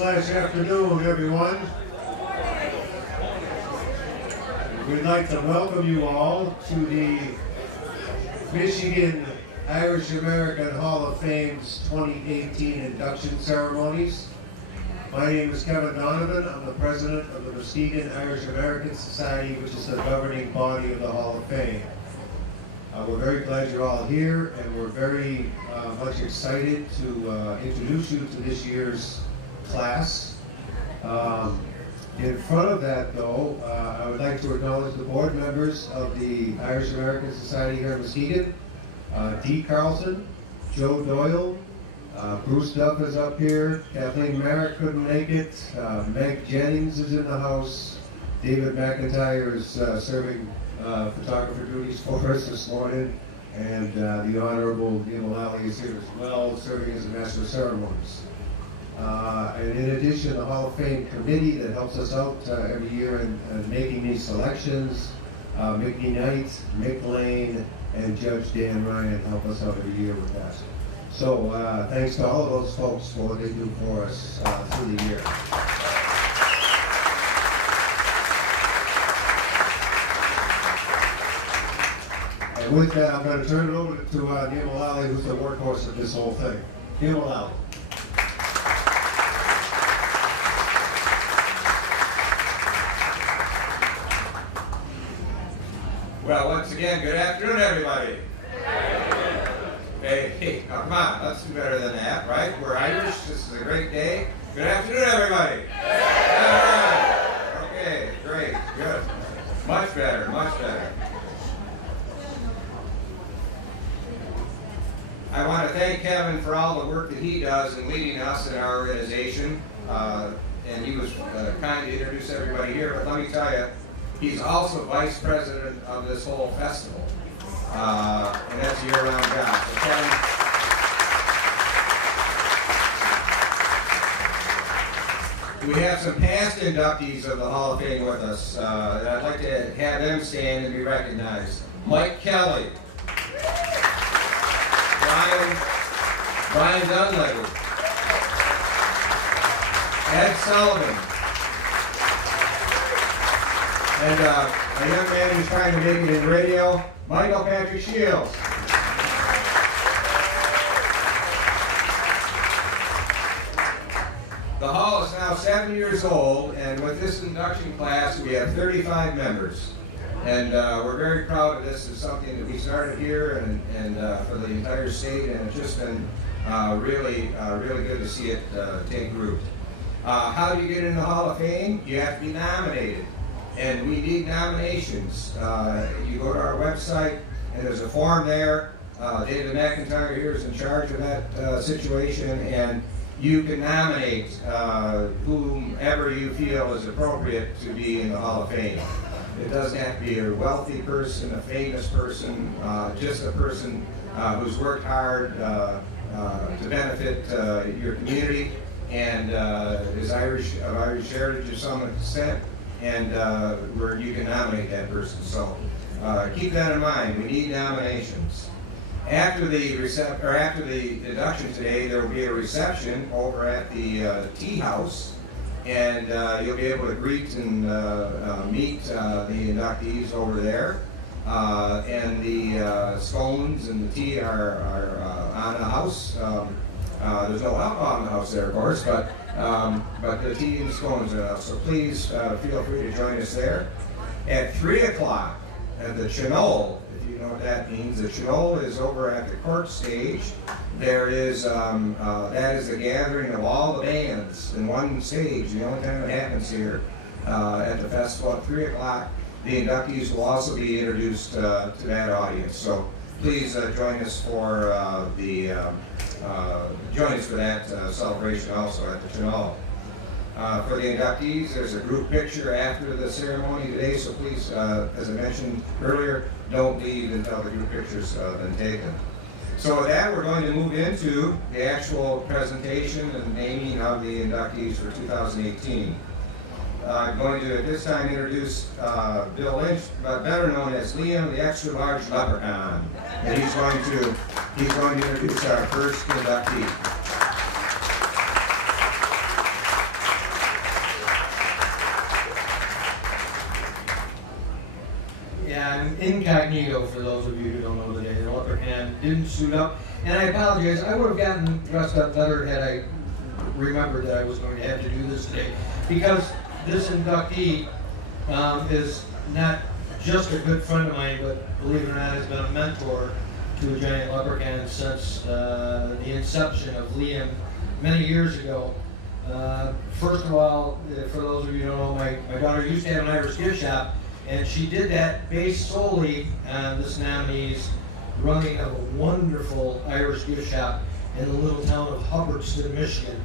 Afternoon, everyone. We'd like to welcome you all to the Michigan Irish American Hall of Fame's 2018 induction ceremonies. My name is Kevin Donovan. I'm the president of the Muskegon Irish American Society, which is the governing body of the Hall of Fame. We're very glad you're all here, and we're very much excited to introduce you to this year's class. In front of that, though, I would like to acknowledge the board members of the Irish American Society here in Muskegon. Dee Carlson, Joe Doyle, Bruce Duff is up here, Kathleen Merrick couldn't make it, Meg Jennings is in the house, David McIntyre is serving photographer duties for us this morning, and the Honorable Neil Mullally is here as well, serving as a Master of Ceremonies. And in addition, the Hall of Fame committee that helps us out every year in making these selections, Mickey Knight, Mick Lane, and Judge Dan Ryan help us out every year with that. So thanks to all of those folks for what they do for us through the year. And with that, I'm going to turn it over to Neil Mullally, who's the workhorse of this whole thing. Neil Mullally. Well, once again, good afternoon, everybody. Hey, come on, let's do better than that, right? We're Irish, this is a great day. Good afternoon, everybody. All right. Okay, great, good. Much better, much better. I want to thank Kevin for all the work that he does in leading us in our organization. And he was kind to introduce everybody here, but let me tell you, he's also vice president of this whole festival, and that's a year-round job. So Kevin, we have some past inductees of the Hall of Fame with us, and I'd like to have them stand and be recognized. Mike Kelly, Brian Dunleavy, Ed Sullivan, and a young man who's trying to make it in radio, Michael Patrick Shields. The Hall is now 7 years old, and with this induction class, we have 35 members. And we're very proud of this. It's something that we started here and for the entire state, and it's just been really good to see it take root. How do you get in the Hall of Fame? You have to be nominated. And we need nominations. You go to our website, and there's a form there. David McIntyre here is in charge of that situation, and you can nominate whomever you feel is appropriate to be in the Hall of Fame. It doesn't have to be a wealthy person, a famous person, just a person who's worked hard to benefit your community and is of Irish heritage to some extent, and where you can nominate that person. So keep that in mind. We need nominations. After the induction today, there will be a reception over at the Tea House, and you'll be able to greet and meet the inductees over there. And the scones and the tea are on the house. There's no alcohol in the house there, of course, but the tea and scones are enough. So please feel free to join us there. At 3 o'clock at the Chenol, if you know what that means, the Chenol is over at the court stage. There is, that is the gathering of all the bands in one stage, the only time it happens here at the festival. At 3 o'clock, the inductees will also be introduced to that audience. So please join us for that celebration also at the Chenol. For the inductees, there's a group picture after the ceremony today, so please, as I mentioned earlier, don't leave until the group picture's been taken. So with that, we're going to move into the actual presentation and naming of the inductees for 2018. I'm going to at this time introduce Bill Lynch, but better known as Liam the Extra Large Leprechaun. And he's going to introduce our first inductee. incognito, for those of you who don't know the day. The Leprechaun didn't suit up. And I apologize, I would have gotten dressed up better had I remembered that I was going to have to do this today. Because this inductee is not just a good friend of mine, but believe it or not, has been a mentor to a Giant Leprechaun since the inception of Liam many years ago. First of all, for those of you who don't know, my daughter used to have an Irish gift shop, and she did that based solely on this nominee's running of a wonderful Irish gift shop in the little town of Hubbardston, Michigan.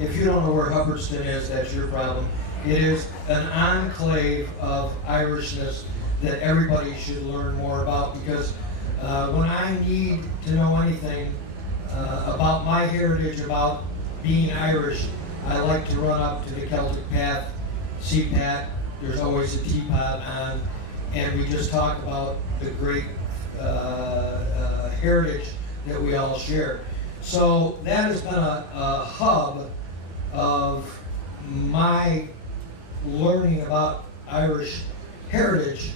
If you don't know where Hubbardston is, that's your problem. It is an enclave of Irishness that everybody should learn more about, because when I need to know anything about my heritage, about being Irish, I like to run up to the Celtic Path, see Pat. There's always a teapot on, and we just talk about the great heritage that we all share. So that has been a hub of my learning about Irish heritage.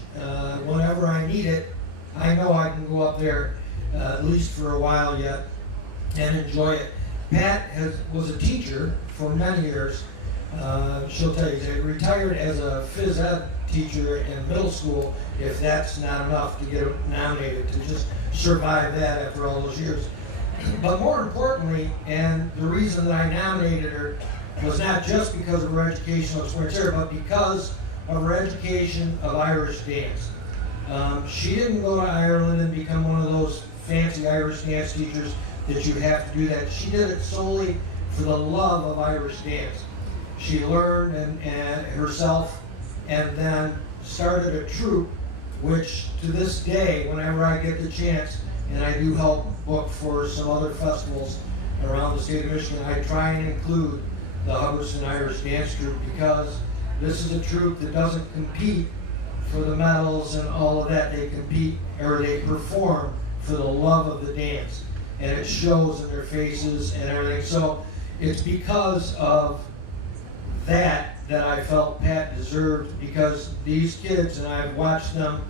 Whenever I need it, I know I can go up there at least for a while yet and enjoy it. Pat was a teacher for many years. She'll tell you, he retired as a phys ed teacher in middle school, if that's not enough to get nominated, to just survive that after all those years. But more importantly, and the reason that I nominated her was not just because of her educational experience here, but because of her education of Irish dance. She didn't go to Ireland and become one of those fancy Irish dance teachers that you have to do that. She did it solely for the love of Irish dance. She learned and herself, and then started a troupe, which to this day, whenever I get the chance, and I do help book for some other festivals around the state of Michigan, I try and include the Hubbardston Irish Dance Troupe, because this is a troupe that doesn't compete for the medals and all of that. They compete, or they perform for the love of the dance, and it shows in their faces and everything. So it's because of that I felt Pat deserved, because these kids, and I've watched them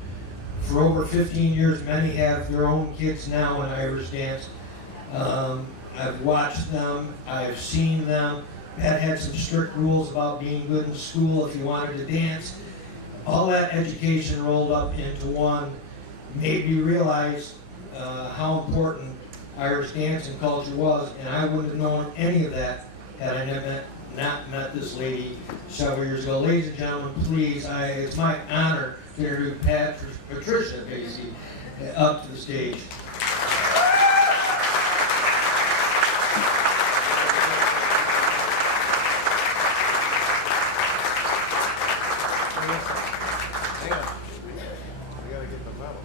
for over 15 years, many have their own kids now in Irish dance. I've watched them, I've seen them. Pat had some strict rules about being good in school if you wanted to dance. All that education rolled up into one made me realize how important Irish dance and culture was, and I wouldn't have known any of that had I not met this lady several years ago. Ladies and gentlemen, please, it's my honor to introduce Patricia Basie up to the stage.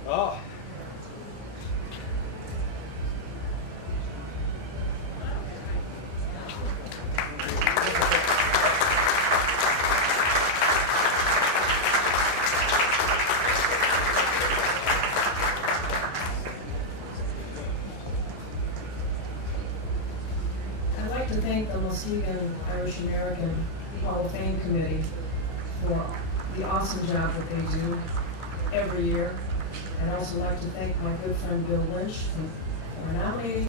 Oh. I'd like to thank the Muskegon Irish American Hall of Fame Committee for the awesome job that they do every year. I'd also like to thank my good friend Bill Lynch for nominating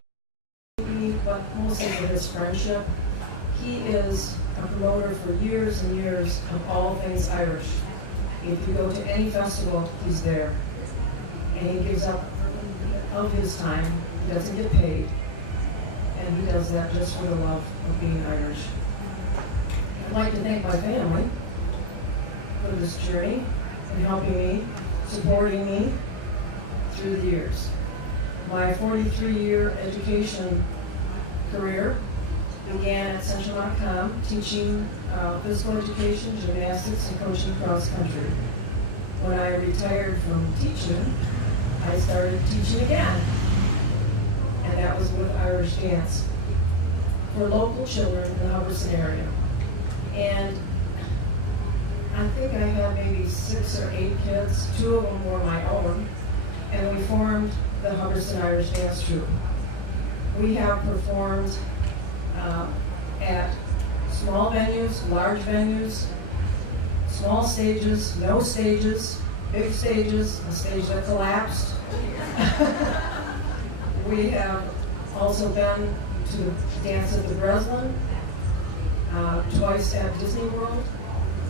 me, but mostly for his friendship. He is a promoter for years and years of all things Irish. If you go to any festival, he's there. And he gives up of his time. He doesn't get paid. And he does that just for the love of being Irish. I'd like to thank my family for this journey and helping me, supporting me through the years. My 43-year education career began at Central Montcalm, teaching physical education, gymnastics, and coaching cross country. When I retired from teaching, I started teaching again, and that was with Irish dance for local children in the Hubbardston area. And I think I had maybe 6 or 8 kids. 2 of them were my own, and we formed the Hubbardston Irish Dance Troupe. We have performed at small venues, large venues, small stages, no stages, big stages, a stage that collapsed. We have also been to Dance at the Breslin, twice at Disney World,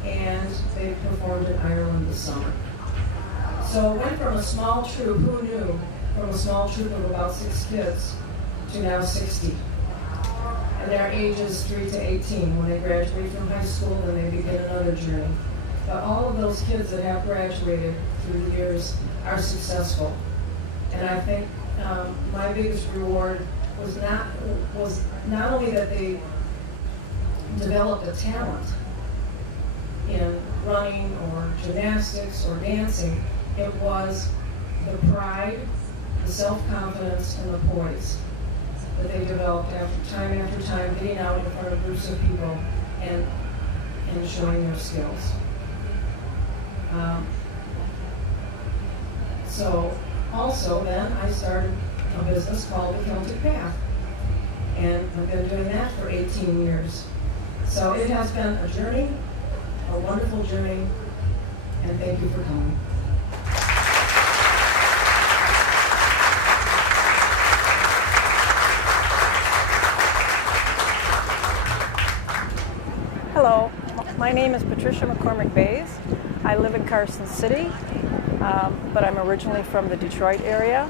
and they performed in Ireland this summer. So it went from a small troupe, who knew, from a small troupe of about 6 kids to now 60. And their ages 3 to 18. When they graduate from high school, then they begin another journey. But all of those kids that have graduated through the years are successful. And I think my biggest reward was not only that they developed a talent in running or gymnastics or dancing, it was the pride, the self-confidence, and the poise that they developed after time, getting out in front of groups of people and showing their skills. So also then I started a business called the Celtic Path, and I've been doing that for 18 years. So it has been a journey, a wonderful journey, and thank you for coming. Hello, my name is Patricia McCormick Bays. I live in Carson City, but I'm originally from the Detroit area.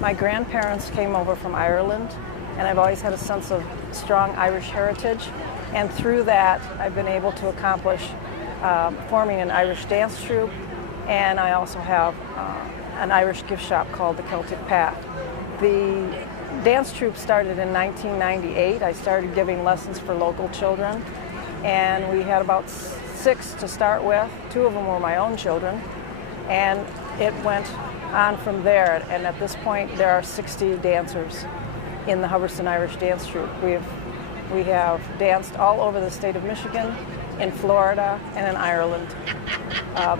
My grandparents came over from Ireland, and I've always had a sense of strong Irish heritage. And through that, I've been able to accomplish forming an Irish dance troupe, and I also have an Irish gift shop called the Celtic Path. The dance troupe started in 1998. I started giving lessons for local children, and we had about 6 to start with. 2 of them were my own children, and it went on from there. And at this point, there are 60 dancers in the Hubbardston Irish Dance Troupe. We have danced all over the state of Michigan, in Florida, and in Ireland.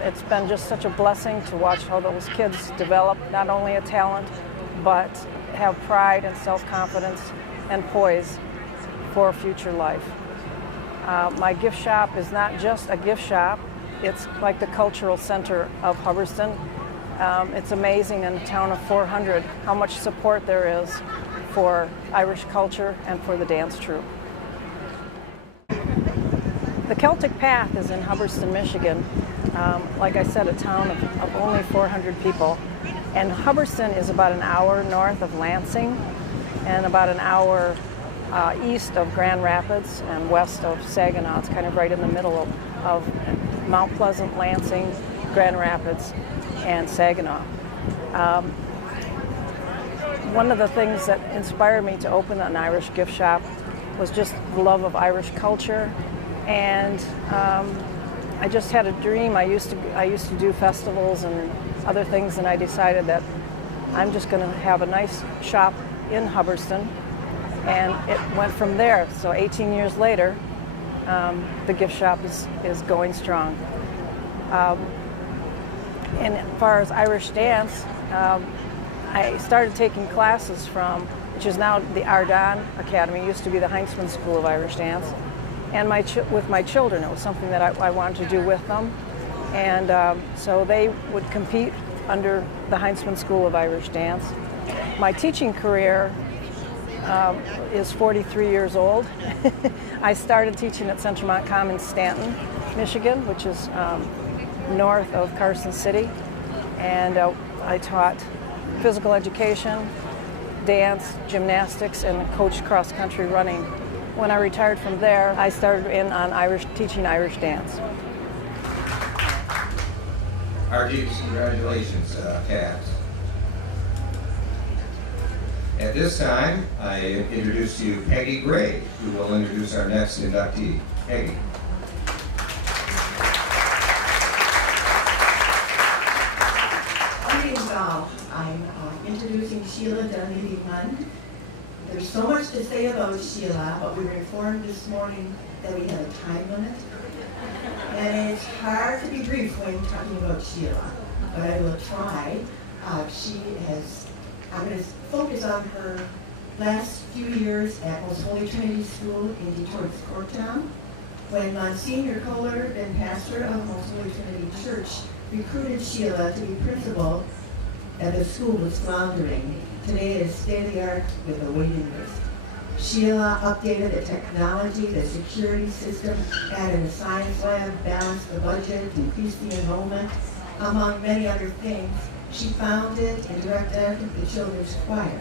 It's been just such a blessing to watch how those kids develop not only a talent, but have pride and self-confidence and poise for a future life. My gift shop is not just a gift shop, it's like the cultural center of Hubbardston. It's amazing in a town of 400 how much support there is for Irish culture and for the dance troupe. The Celtic Path is in Hubbardston, Michigan. Like I said, a town of only 400 people. And Hubbardston is about an hour north of Lansing and about an hour east of Grand Rapids and west of Saginaw. It's kind of right in the middle of Mount Pleasant, Lansing, Grand Rapids, and Saginaw. One of the things that inspired me to open an Irish gift shop was just the love of Irish culture, and I just had a dream. I used to do festivals and other things, and I decided that I'm just going to have a nice shop in Hubbardston, and it went from there. So 18 years later, the gift shop is going strong. And as far as Irish dance, I started taking classes from, which is now the Ardán Academy, it used to be the Heinzman School of Irish Dance, and with my children. It was something that I wanted to do with them. And so they would compete under the Heinzman School of Irish Dance. My teaching career is 43 years old. I started teaching at Centremont Commons, Stanton, Michigan, which is north of Carson City. And I taught physical education, dance, gymnastics, and coached cross-country running. When I retired from there, I started in on teaching Irish dance. Our deepest congratulations, Kat. At this time, I introduce to you Peggy Gray, who will introduce our next inductee. Peggy. Greetings all. I'm introducing Sheila Dunleavy-Munn. There's so much to say about Sheila, but we were informed this morning that we have a time limit. And it's hard to be brief when talking about Sheila, but I will try. I'm going to focus on her last few years at Most Holy Trinity School in Detroit's Corktown, when Monsignor Kohler, then pastor of Most Holy Trinity Church, recruited Sheila to be principal as the school was floundering. Today it is state-of-the-art with a waiting list. Sheila updated the technology, the security system, added a science lab, balanced the budget, increased the enrollment, among many other things. She founded and directed the children's choir,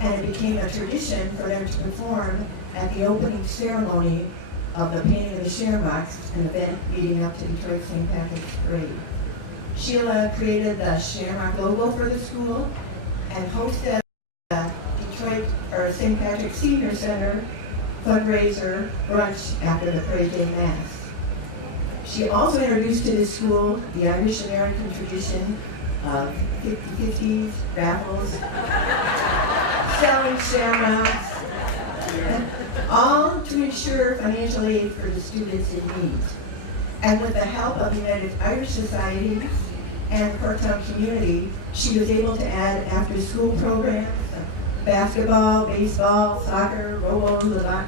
and it became a tradition for them to perform at the opening ceremony of the painting of the Shamrocks, an event leading up to Detroit St. Patrick's Parade. Sheila created the Shamrock logo for the school and hosted the Detroit or St. Patrick's Senior Center fundraiser brunch after the parade day mass. She also introduced to the school the Irish American tradition of 50-50s, raffles, selling shamrocks, all to ensure financial aid for the students in need. And with the help of the United Irish Society and the Corktown community, she was able to add after-school programs, basketball, baseball, soccer, robotics.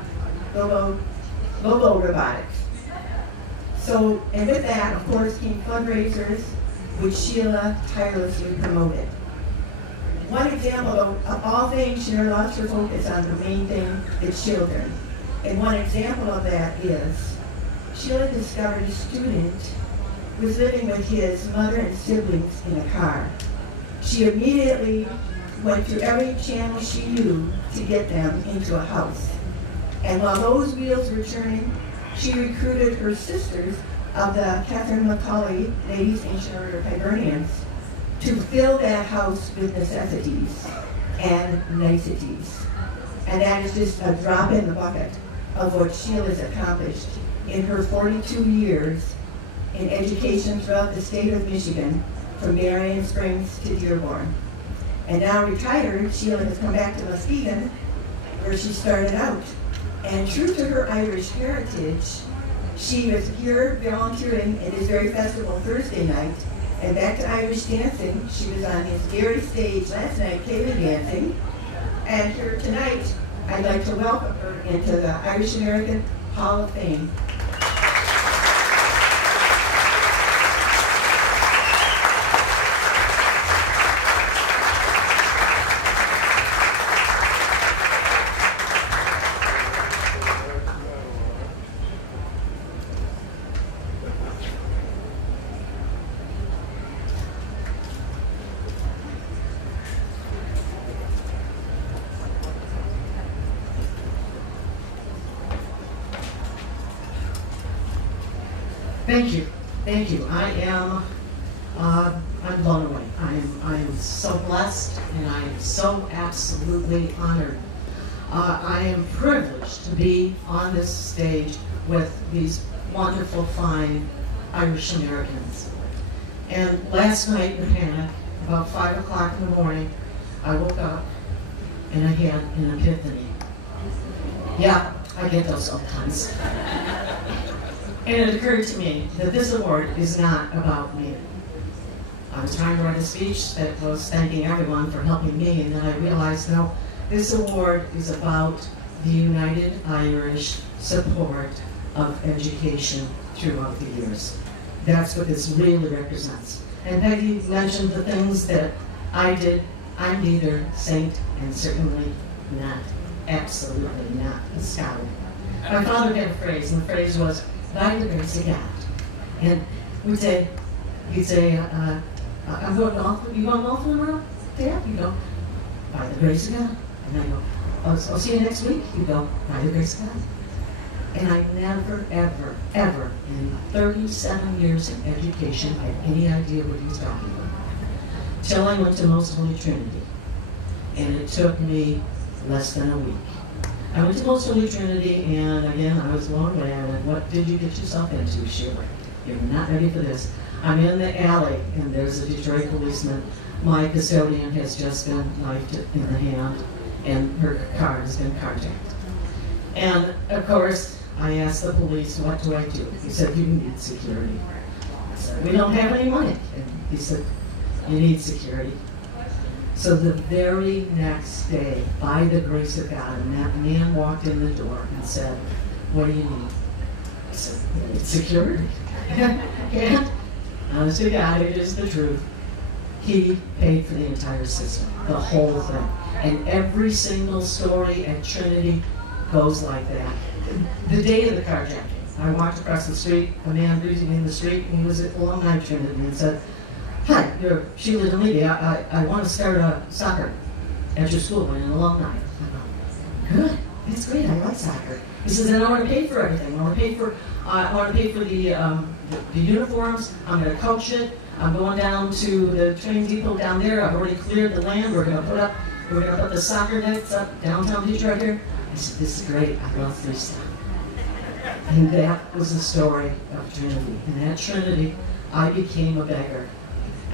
So, and with that, of course, came fundraisers, which Sheila tirelessly promoted. One example of all things, she never lost her focus on the main thing, the children. And one example of that is, Sheila discovered a student was living with his mother and siblings in a car. She immediately went through every channel she knew to get them into a house. And while those wheels were turning, she recruited her sisters of the Catherine McCauley Ladies Ancient Order Hibernians to fill that house with necessities and niceties. And that is just a drop in the bucket of what Sheila's accomplished in her 42 years in education throughout the state of Michigan, from Darien Springs to Dearborn. And now retired, Sheila has come back to Muskegon, where she started out. And true to her Irish heritage, she was here volunteering at his very festival Thursday night. And back to Irish dancing, she was on his very stage last night, Cayley dancing. And here tonight, I'd like to welcome her into the Irish American Hall of Fame. Thank you. I'm blown away. I am so blessed, and I am so absolutely honored. I am privileged to be on this stage with these wonderful, fine Irish Americans. And last night in panic, about 5 o'clock in the morning, I woke up and I had an epiphany. Yeah, I get those sometimes. And it occurred to me that this award is not about me. I was trying to write a speech that was thanking everyone for helping me, and then I realized, no, this award is about the United Irish support of education throughout the years. That's what this really represents. And Peggy mentioned the things that I did. I'm neither saint and certainly not, absolutely not, a scholar. My father had a phrase, and the phrase was, by the grace of God. And he'd say, I'm going golf. You going golf tomorrow? Dad? You go, by the grace of God. And I go, I'll see you next week. You go, by the grace of God. And I never, ever, ever, in 37 years of education, had any idea what he was talking about. Till I went to Most Holy Trinity. And it took me less than a week. I went to Most Holy Trinity, and again, I was blown away. I went, what did you get yourself into, Sheila? You're not ready for this. I'm in the alley, and there's a Detroit policeman. My custodian has just been knifed in the hand, and her car has been carjacked. And, of course, I asked the police, what do I do? He said, you need security. I said, we don't have any money. And he said, you need security. So the very next day, by the grace of God, and that man walked in the door and said, what do you need? I said, I need security. And honest to God, it is the truth. He paid for the entire system, the whole thing. And every single story at Trinity goes like that. The day of the carjacking, I walked across the street, a man greeted me in the street, and he was at alumni of Trinity, and said, "Hi, you're Sheila Dunleavy. I want to start a soccer at your school. I'm an alumni." I go, "Good, that's great. I like soccer." He says, "And I want to pay for everything. I want to pay for the uniforms. I'm going to coach it. I'm going down to the train depot down there. I've already cleared the land. We're going to put the soccer nets up downtown Detroit here." I said, "This is great. I love free stuff." And that was the story of Trinity. And at Trinity, I became a beggar.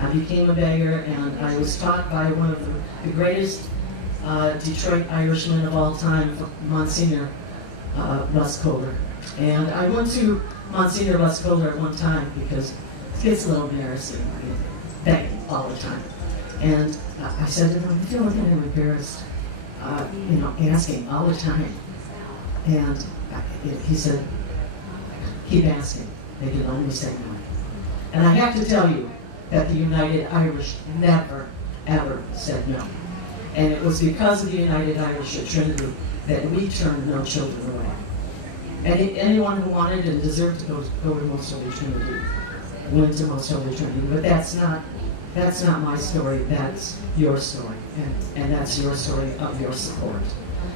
And I was taught by one of the greatest Detroit Irishmen of all time, Monsignor Russ Kohler. And I went to Monsignor Russ Kohler at one time because it gets a little embarrassing, begging all the time. And I said to him, "I feel like I'm embarrassed, asking all the time." And he said, "Keep asking. They can only say no." And I have to tell you that the United Irish never, ever said no. And it was because of the United Irish at Trinity that we turned no children away. And anyone who wanted and deserved to go to Most Holy Trinity went to Most Holy Trinity. But that's not my story. That's your story, and that's your story of your support.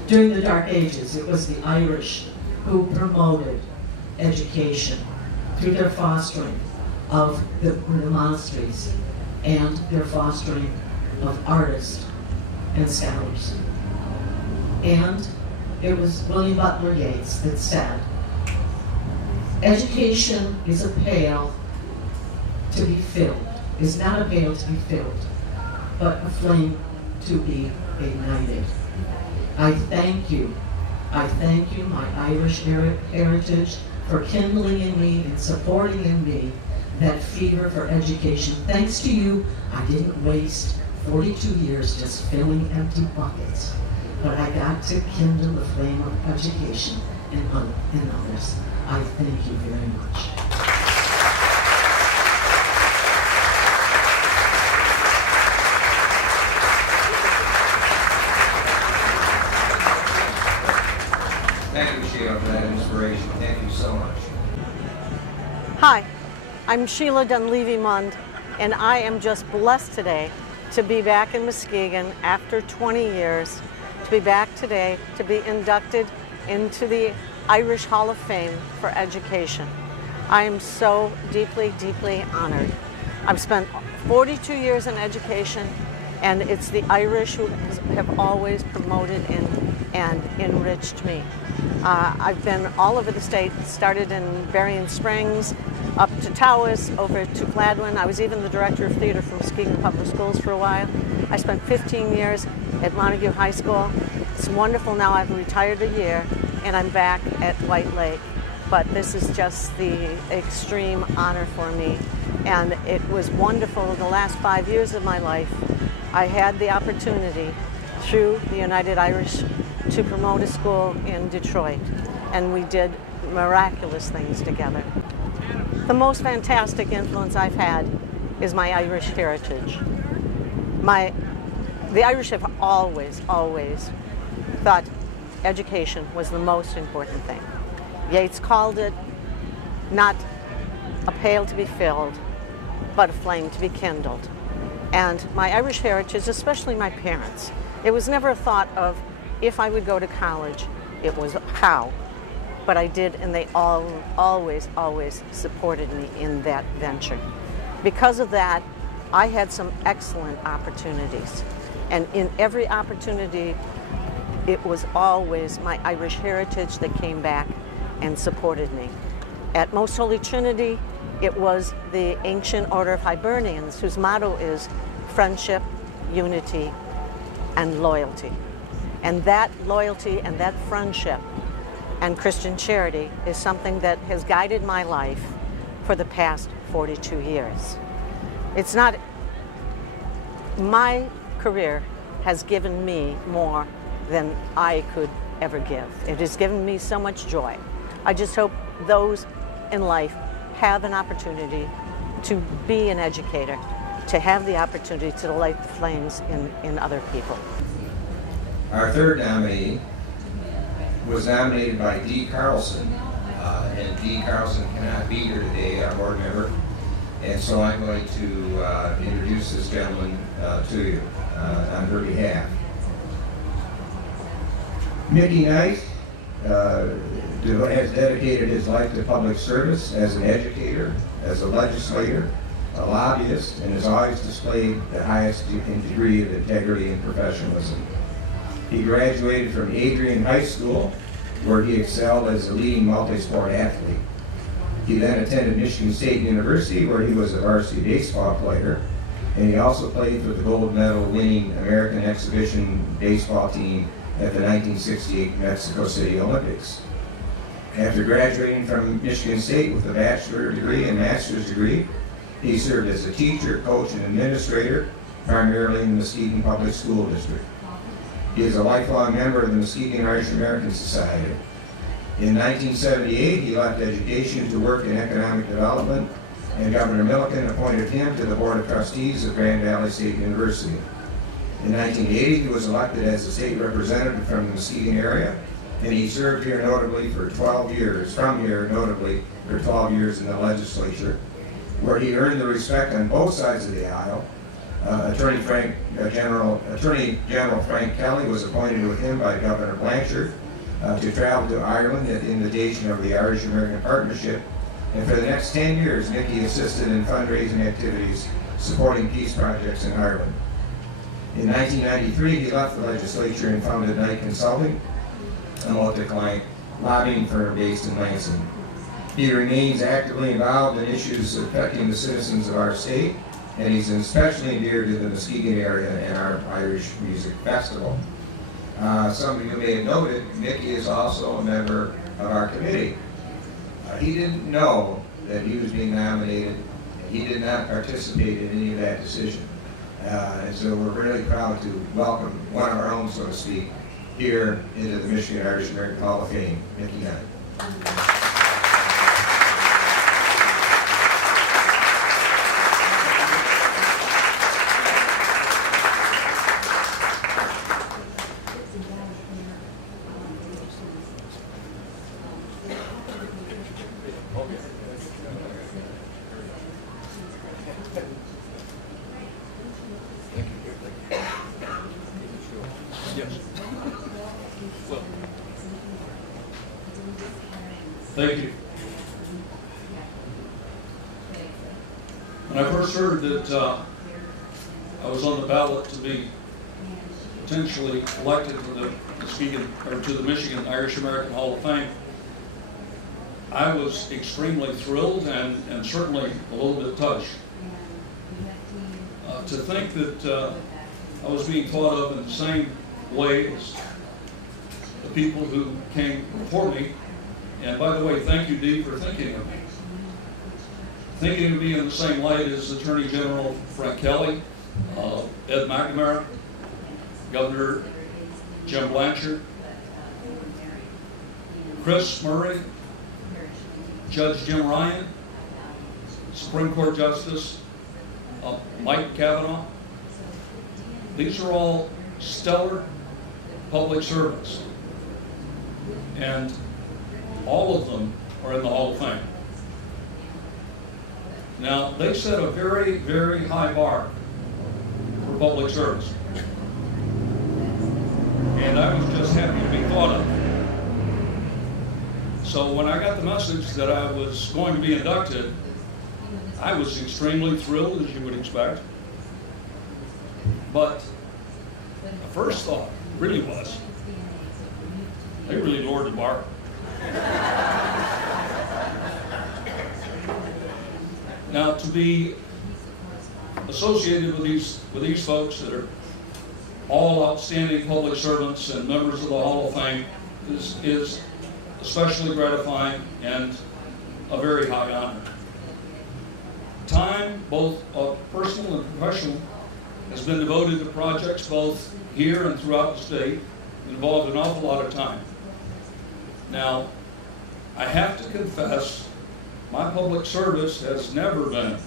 During the Dark Ages, it was the Irish who promoted education through their fostering of the monasteries and their fostering of artists and scholars. And it was William Butler Yeats that said, "Education is a pail to be filled, is not a pail to be filled, but a flame to be ignited." I thank you, my Irish heritage, for kindling in me and supporting in me that fever for education. Thanks to you, I didn't waste 42 years just filling empty buckets, but I got to kindle the flame of education in others. I thank you very much. Thank you, Sheila, for that inspiration. Thank you so much. Hi, I'm Sheila Dunleavy-Mund, and I am just blessed today to be back in Muskegon after 20 years, to be back today to be inducted into the Irish Hall of Fame for education. I am so deeply, deeply honored. I've spent 42 years in education, and it's the Irish who have always promoted and enriched me. I've been all over the state, started in Berrien Springs, up to Tawas, over to Gladwin. I was even the director of theater for Muskegon Public Schools for a while. I spent 15 years at Montague High School. It's wonderful now. I've retired a year and I'm back at White Lake. But this is just the extreme honor for me. And it was wonderful the last 5 years of my life. I had the opportunity through the United Irish to promote a school in Detroit, and we did miraculous things together. The most fantastic influence I've had is my Irish heritage. The Irish have always thought education was the most important thing. Yeats called it not a pail to be filled, but a flame to be kindled. And my Irish heritage, especially my parents, it was never a thought of if I would go to college, it was how. But I did, and they always supported me in that venture. Because of that, I had some excellent opportunities. And in every opportunity, it was always my Irish heritage that came back and supported me. At Most Holy Trinity, it was the Ancient Order of Hibernians, whose motto is friendship, unity, and loyalty. And that loyalty and that friendship and Christian charity is something that has guided my life for the past 42 years. It's not, my career has given me more than I could ever give. It has given me so much joy. I just hope those in life have an opportunity to be an educator, to have the opportunity to light the flames in other people. Our third nominee was nominated by Dee Carlson, and Dee Carlson cannot be here today, our board member, and so I'm going to introduce this gentleman to you on her behalf. Mickey Knight has dedicated his life to public service as an educator, as a legislator, a lobbyist, and has always displayed the highest degree of integrity and professionalism. He graduated from Adrian High School, where he excelled as a leading multi-sport athlete. He then attended Michigan State University, where he was a varsity baseball player, and he also played for the gold medal winning American exhibition baseball team at the 1968 Mexico City Olympics. After graduating from Michigan State with a bachelor's degree and master's degree, he served as a teacher, coach, and administrator, primarily in the Muskegon Public School District. He is a lifelong member of the Muskegon Irish American Society. In 1978, he left education to work in economic development, and Governor Milliken appointed him to the Board of Trustees of Grand Valley State University. In 1980, he was elected as a state representative from the Muskegon area, and he served here notably for 12 years, notably for 12 years in the legislature, where he earned the respect on both sides of the aisle. Attorney General Frank Kelly was appointed with him by Governor Blanchard to travel to Ireland at the invitation of the Irish American Partnership, and for the next 10 years, Mickey assisted in fundraising activities supporting peace projects in Ireland. In 1993, he left the legislature and founded Knight Consulting, a multi-client lobbying firm based in Lansing. He remains actively involved in issues affecting the citizens of our state, and he's especially dear to the Muskegon area and our Irish Music Festival. Some of you may have noted, Mickey is also a member of our committee. He didn't know that he was being nominated. He did not participate in any of that decision. And so we're really proud to welcome one of our own, so to speak, here into the Michigan Irish American Hall of Fame, Mickey Knight. Thank you. When I first heard that I was on the ballot to be potentially elected to the Michigan Irish American Hall of Fame, I was extremely thrilled and certainly a little bit touched. To think that I was being thought of in the same way as the people who came before me. And by the way, thank you, Dee, for thinking of me. Thinking of me in the same light as Attorney General Frank Kelly, Ed McNamara, Governor Jim Blanchard, Chris Murray, Judge Jim Ryan, Supreme Court Justice Mike Kavanaugh. These are all stellar public servants, and all of them are in the Hall of Fame. Now, they set a very, very high bar for public service, and I was just happy to be thought of. So when I got the message that I was going to be inducted, I was extremely thrilled, as you would expect. But the first thought really was, they really lowered the bar. Now, to be associated with these folks that are all outstanding public servants and members of the Hall of Fame is especially gratifying and a very high honor. Time, both personal and professional, has been devoted to projects both here and throughout the state, involved an awful lot of time. Now, I have to confess, my public service has never been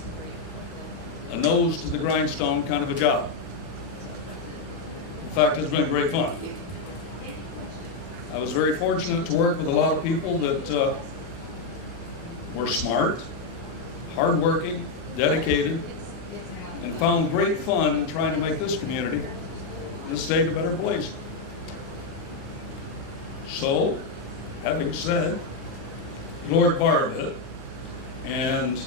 a nose to the grindstone kind of a job. In fact, it's been great fun. I was very fortunate to work with a lot of people that were smart, hardworking, dedicated, and found great fun in trying to make this community, this state, a better place. So, having said Lord Bartlett, and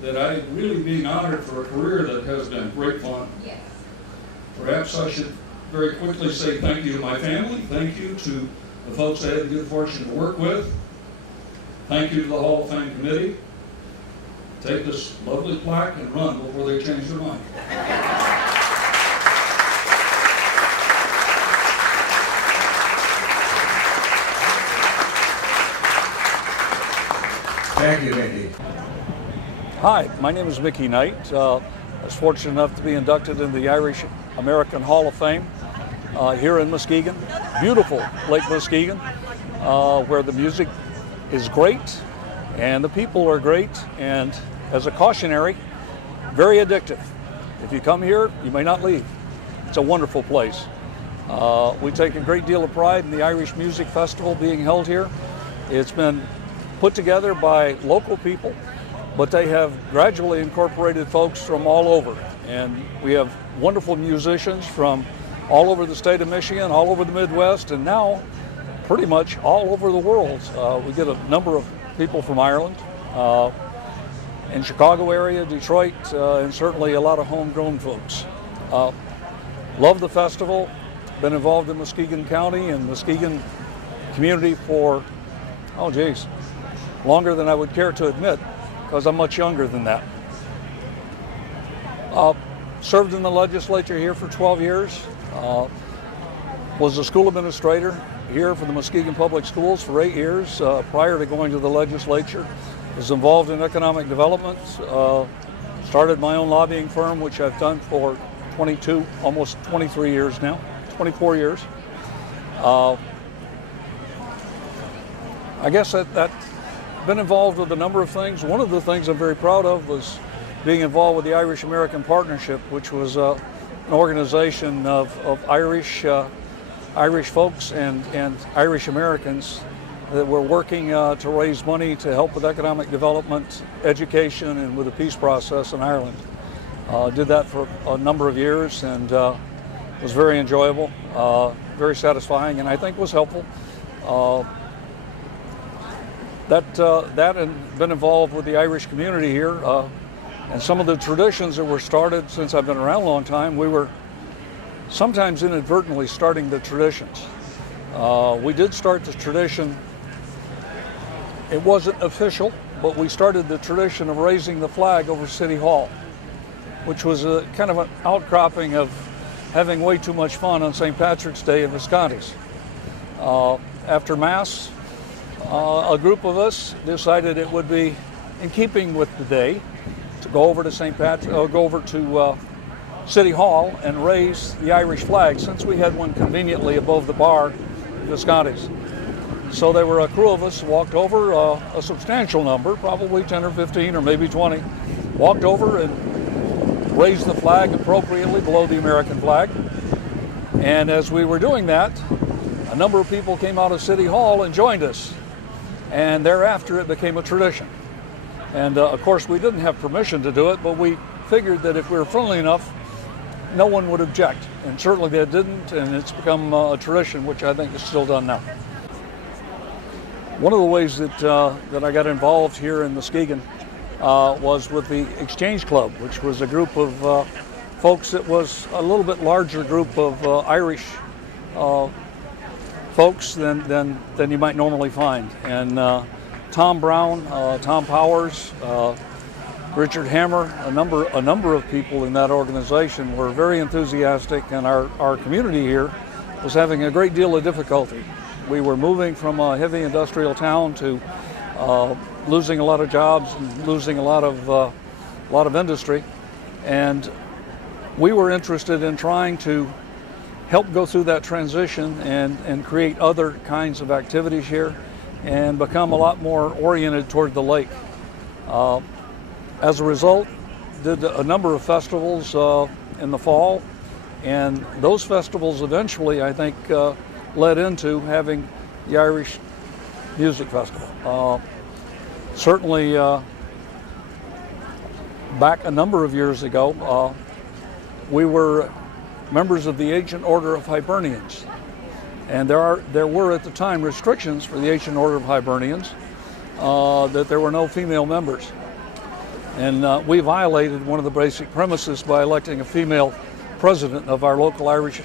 that I really being honored for a career that has been great fun, perhaps I should very quickly say thank you to my family, thank you to the folks I had the good fortune to work with, thank you to the Hall of Fame committee. Take this lovely plaque and run before they change their mind. Thank you, Mickey. Hi, my name is Mickey Knight. I was fortunate enough to be inducted into the Irish American Hall of Fame here in Muskegon. Beautiful Lake Muskegon, where the music is great and the people are great, and as a cautionary, very addictive. If you come here, you may not leave. It's a wonderful place. We take a great deal of pride in the Irish Music Festival being held here. It's been put together by local people, but they have gradually incorporated folks from all over. And we have wonderful musicians from all over the state of Michigan, all over the Midwest, and now pretty much all over the world. We get a number of people from Ireland, in Chicago area, Detroit, and certainly a lot of homegrown folks. Love the festival, been involved in Muskegon County and Muskegon community for, longer than I would care to admit, because I'm much younger than that. Served in the legislature here for 12 years, was a school administrator here for the Muskegon Public Schools for 8 years prior to going to the legislature. Was involved in economic development, started my own lobbying firm, which I've done for 22, almost 23 years now, 24 years. I guess that been involved with a number of things. One of the things I'm very proud of was being involved with the Irish American Partnership, which was an organization of Irish folks and Irish Americans that were working to raise money to help with economic development, education, and with the peace process in Ireland. Did that for a number of years, and was very enjoyable, very satisfying, and I think was helpful. That and been involved with the Irish community here, and some of the traditions that were started since I've been around a long time. We were sometimes inadvertently starting the traditions. We did start the tradition. It wasn't official, but we started the tradition of raising the flag over City Hall, which was a kind of an outcropping of having way too much fun on St. Patrick's Day in Visconti's. After Mass, a group of us decided it would be in keeping with the day to go over to City Hall and raise the Irish flag, since we had one conveniently above the bar at Visconti's. So there were a crew of us walked over, a substantial number, probably 10 or 15 or maybe 20, walked over and raised the flag appropriately below the American flag. And as we were doing that, a number of people came out of City Hall and joined us. And thereafter it became a tradition. And of course we didn't have permission to do it, but we figured that if we were friendly enough, no one would object. And certainly they didn't, and it's become a tradition, which I think is still done now. One of the ways that I got involved here in Muskegon was with the Exchange Club, which was a group of folks that was a little bit larger group of Irish folks than you might normally find. And Tom Brown, Tom Powers, Richard Hammer, a number of people in that organization were very enthusiastic, and our community here was having a great deal of difficulty. We were moving from a heavy industrial town to losing a lot of jobs and losing a lot of industry, and we were interested in trying to help go through that transition and create other kinds of activities here and become a lot more oriented toward the lake. As a result, did a number of festivals in the fall, and those festivals eventually, I think, led into having the Irish Music Festival. Certainly, back a number of years ago, we were members of the Ancient Order of Hibernians, and there were at the time restrictions for the Ancient Order of Hibernians that there were no female members, and we violated one of the basic premises by electing a female president of our local Irish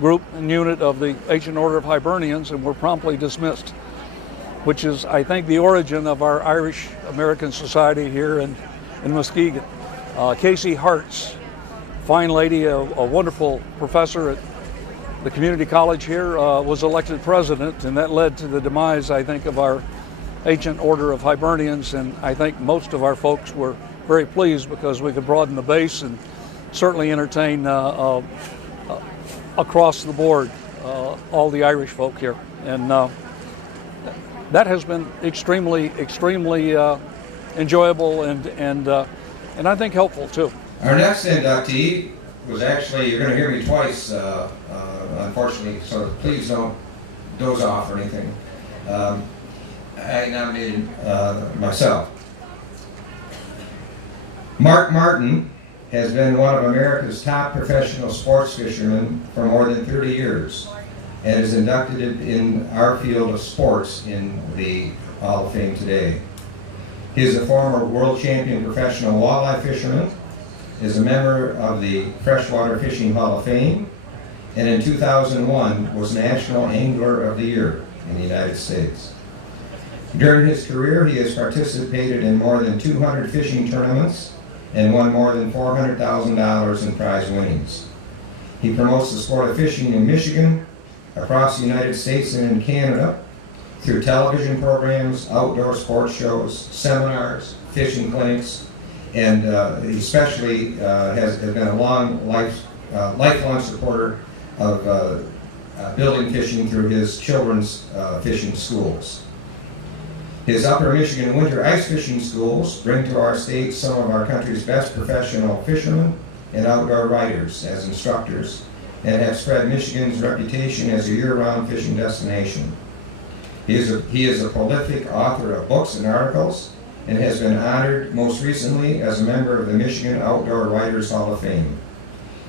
group and unit of the Ancient Order of Hibernians, and were promptly dismissed, which is, I think, the origin of our Irish American Society here in Muskegon. Casey Hartz, fine lady, a wonderful professor at the community college here, was elected president, and that led to the demise, I think, of our Ancient Order of Hibernians, and I think most of our folks were very pleased because we could broaden the base and certainly entertain across the board all the Irish folk here. And that has been extremely enjoyable and I think helpful too. Our next inductee was actually, you're going to hear me twice, unfortunately, so please don't doze off or anything. I nominated myself. Mark Martin has been one of America's top professional sports fishermen for more than 30 years and is inducted in our field of sports in the Hall of Fame today. He is a former world champion professional walleye fisherman, is a member of the Freshwater Fishing Hall of Fame, and in 2001 was National Angler of the Year in the United States. During his career, he has participated in more than 200 fishing tournaments and won more than $400,000 in prize winnings. He promotes the sport of fishing in Michigan, across the United States and in Canada, through television programs, outdoor sports shows, seminars, fishing clinics, and he especially has been a lifelong supporter of building fishing through his children's fishing schools. His Upper Michigan winter ice fishing schools bring to our state some of our country's best professional fishermen and outdoor writers as instructors, and have spread Michigan's reputation as a year-round fishing destination. He is a prolific author of books and articles, and has been honored most recently as a member of the Michigan Outdoor Writers Hall of Fame.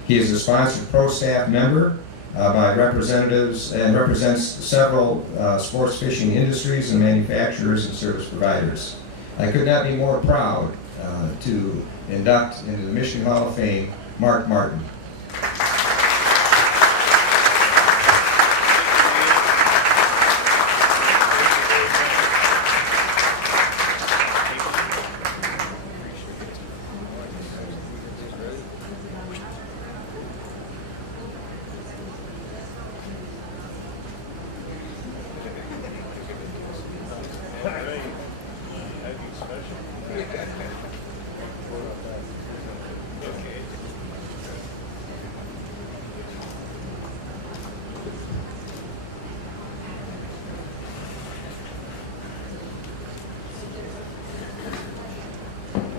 He is a sponsored pro staff member by representatives and represents several sports fishing industries and manufacturers and service providers. I could not be more proud to induct into the Michigan Hall of Fame Mark Martin.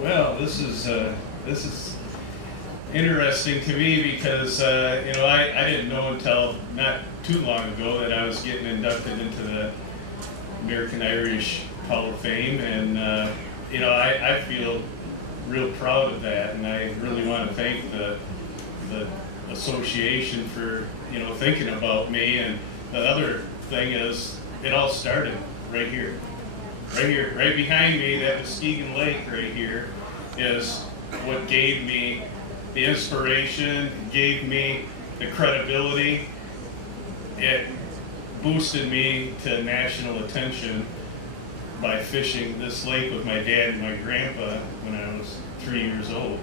Well, this is interesting to me because I didn't know until not too long ago that I was getting inducted into the American Irish Hall of Fame, and I feel real proud of that, and I really want to thank the association for thinking about me. And the other thing is, it all started right here. Right behind me, that Muskegon Lake right here is what gave me the inspiration, gave me the credibility. It boosted me to national attention by fishing this lake with my dad and my grandpa when I was 3 years old.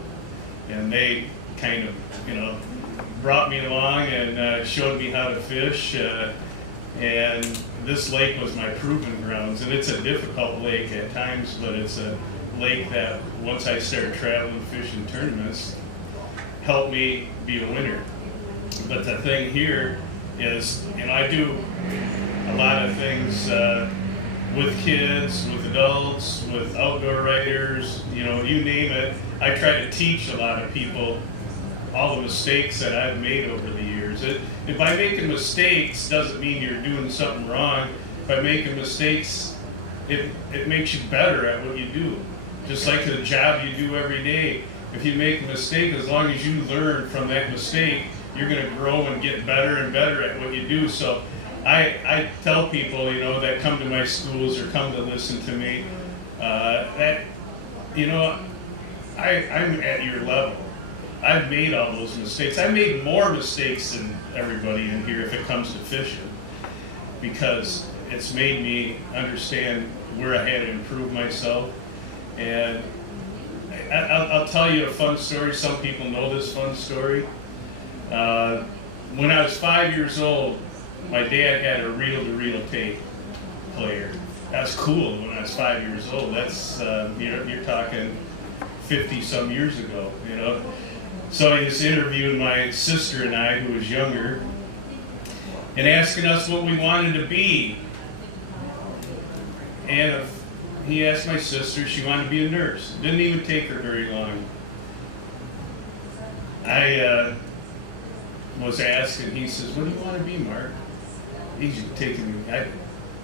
And they kind of, brought me along and showed me how to fish. And this lake was my proving grounds, and it's a difficult lake at times, but it's a lake that once I started traveling fishing tournaments helped me be a winner. But the thing here is, I do a lot of things with kids, with adults, with outdoor writers, you know, you name it. I try to teach a lot of people all the mistakes that I've made over the years. And by making mistakes doesn't mean you're doing something wrong. By making mistakes, it makes you better at what you do. Just like the job you do every day. If you make a mistake, as long as you learn from that mistake, you're going to grow and get better and better at what you do. So I tell people, you know, that come to my schools or come to listen to me, that, you know, I'm at your level. I've made all those mistakes. I made more mistakes than everybody in here if it comes to fishing, because it's made me understand where I had to improve myself. And I'll tell you a fun story. Some people know this fun story. When I was 5 years old, my dad had a reel-to-reel tape player. That's cool when I was 5 years old. That's, you're talking 50-some years ago, you know. So he was interviewing my sister and I, who was younger, and asking us what we wanted to be. And he asked my sister, she wanted to be a nurse. Didn't even take her very long. I was asked, and he says, "What do you want to be, Mark?" He's taking me.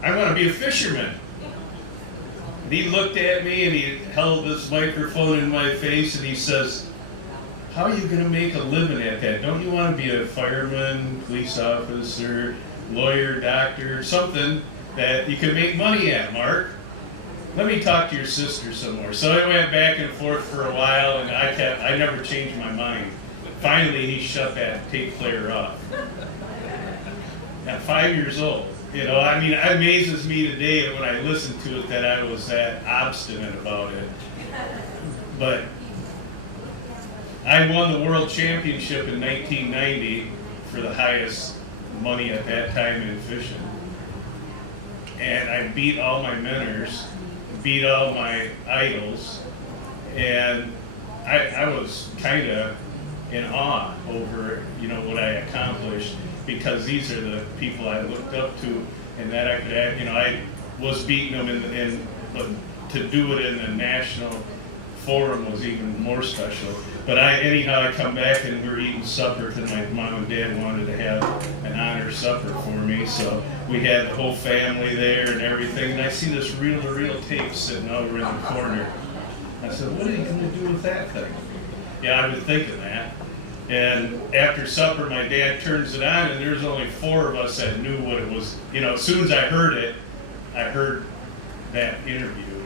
I want to be a fisherman. And he looked at me and he held this microphone in my face and he says, "How are you going to make a living at that? Don't you want to be a fireman, police officer, lawyer, doctor, something that you can make money at, Mark? Let me talk to your sister some more." So I went back and forth for a while, and I never changed my mind. Finally, he shut that tape player off. At 5 years old, you know, I mean, it amazes me today when I listen to it that I was that obstinate about it. But I won the world championship in 1990 for the highest money at that time in fishing. And I beat all my mentors, beat all my idols, and I was kind of in awe over, you know, what I accomplished, because these are the people I looked up to, and that I could, you know, I was beating them but to do it in the national forum was even more special. But anyhow, I come back and we're eating supper because my mom and dad wanted to have an honor supper for me. So we had the whole family there and everything. And I see this reel-to-reel tape sitting over in the corner. I said, "What are you going to do with that thing?" Yeah, I've been thinking that. And after supper, my dad turns it on, and there's only 4 of us that knew what it was. You know, as soon as I heard it, I heard that interview,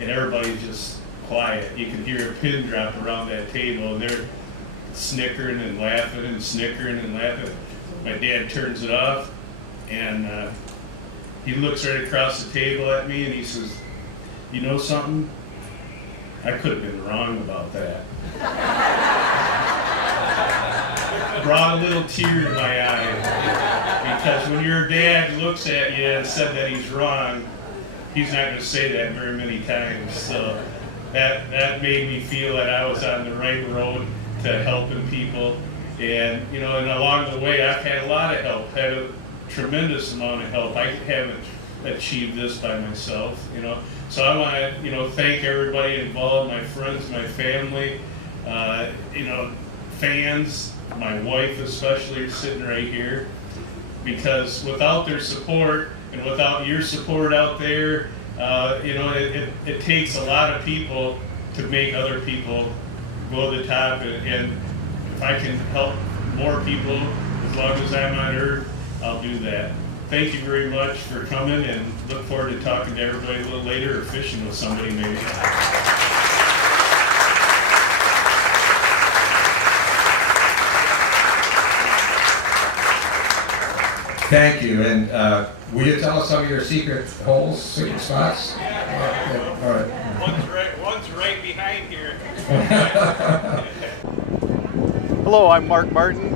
and everybody's just quiet. You can hear a pin drop around that table, and they're snickering and laughing and snickering and laughing. My dad turns it off, and he looks right across the table at me, and he says, "You know something? I could have been wrong about that." Brought a little tear to my eye, because when your dad looks at you and said that he's wrong, he's not going to say that very many times. So that made me feel that I was on the right road to helping people. And, you know, and along the way, I've had a lot of help, had a tremendous amount of help. I haven't achieved this by myself, you know. So I want to, you know, thank everybody involved, my friends, my family, you know, fans, my wife especially, sitting right here, because without their support and without your support out there, you know, it takes a lot of people to make other people go to the top, and if I can help more people as long as I'm on earth, I'll do that. Thank you very much for coming, and look forward to talking to everybody a little later, or fishing with somebody maybe. Thank you, and will you tell us some of your secret holes, secret spots? All right. One's right behind here. Hello, I'm Mark Martin,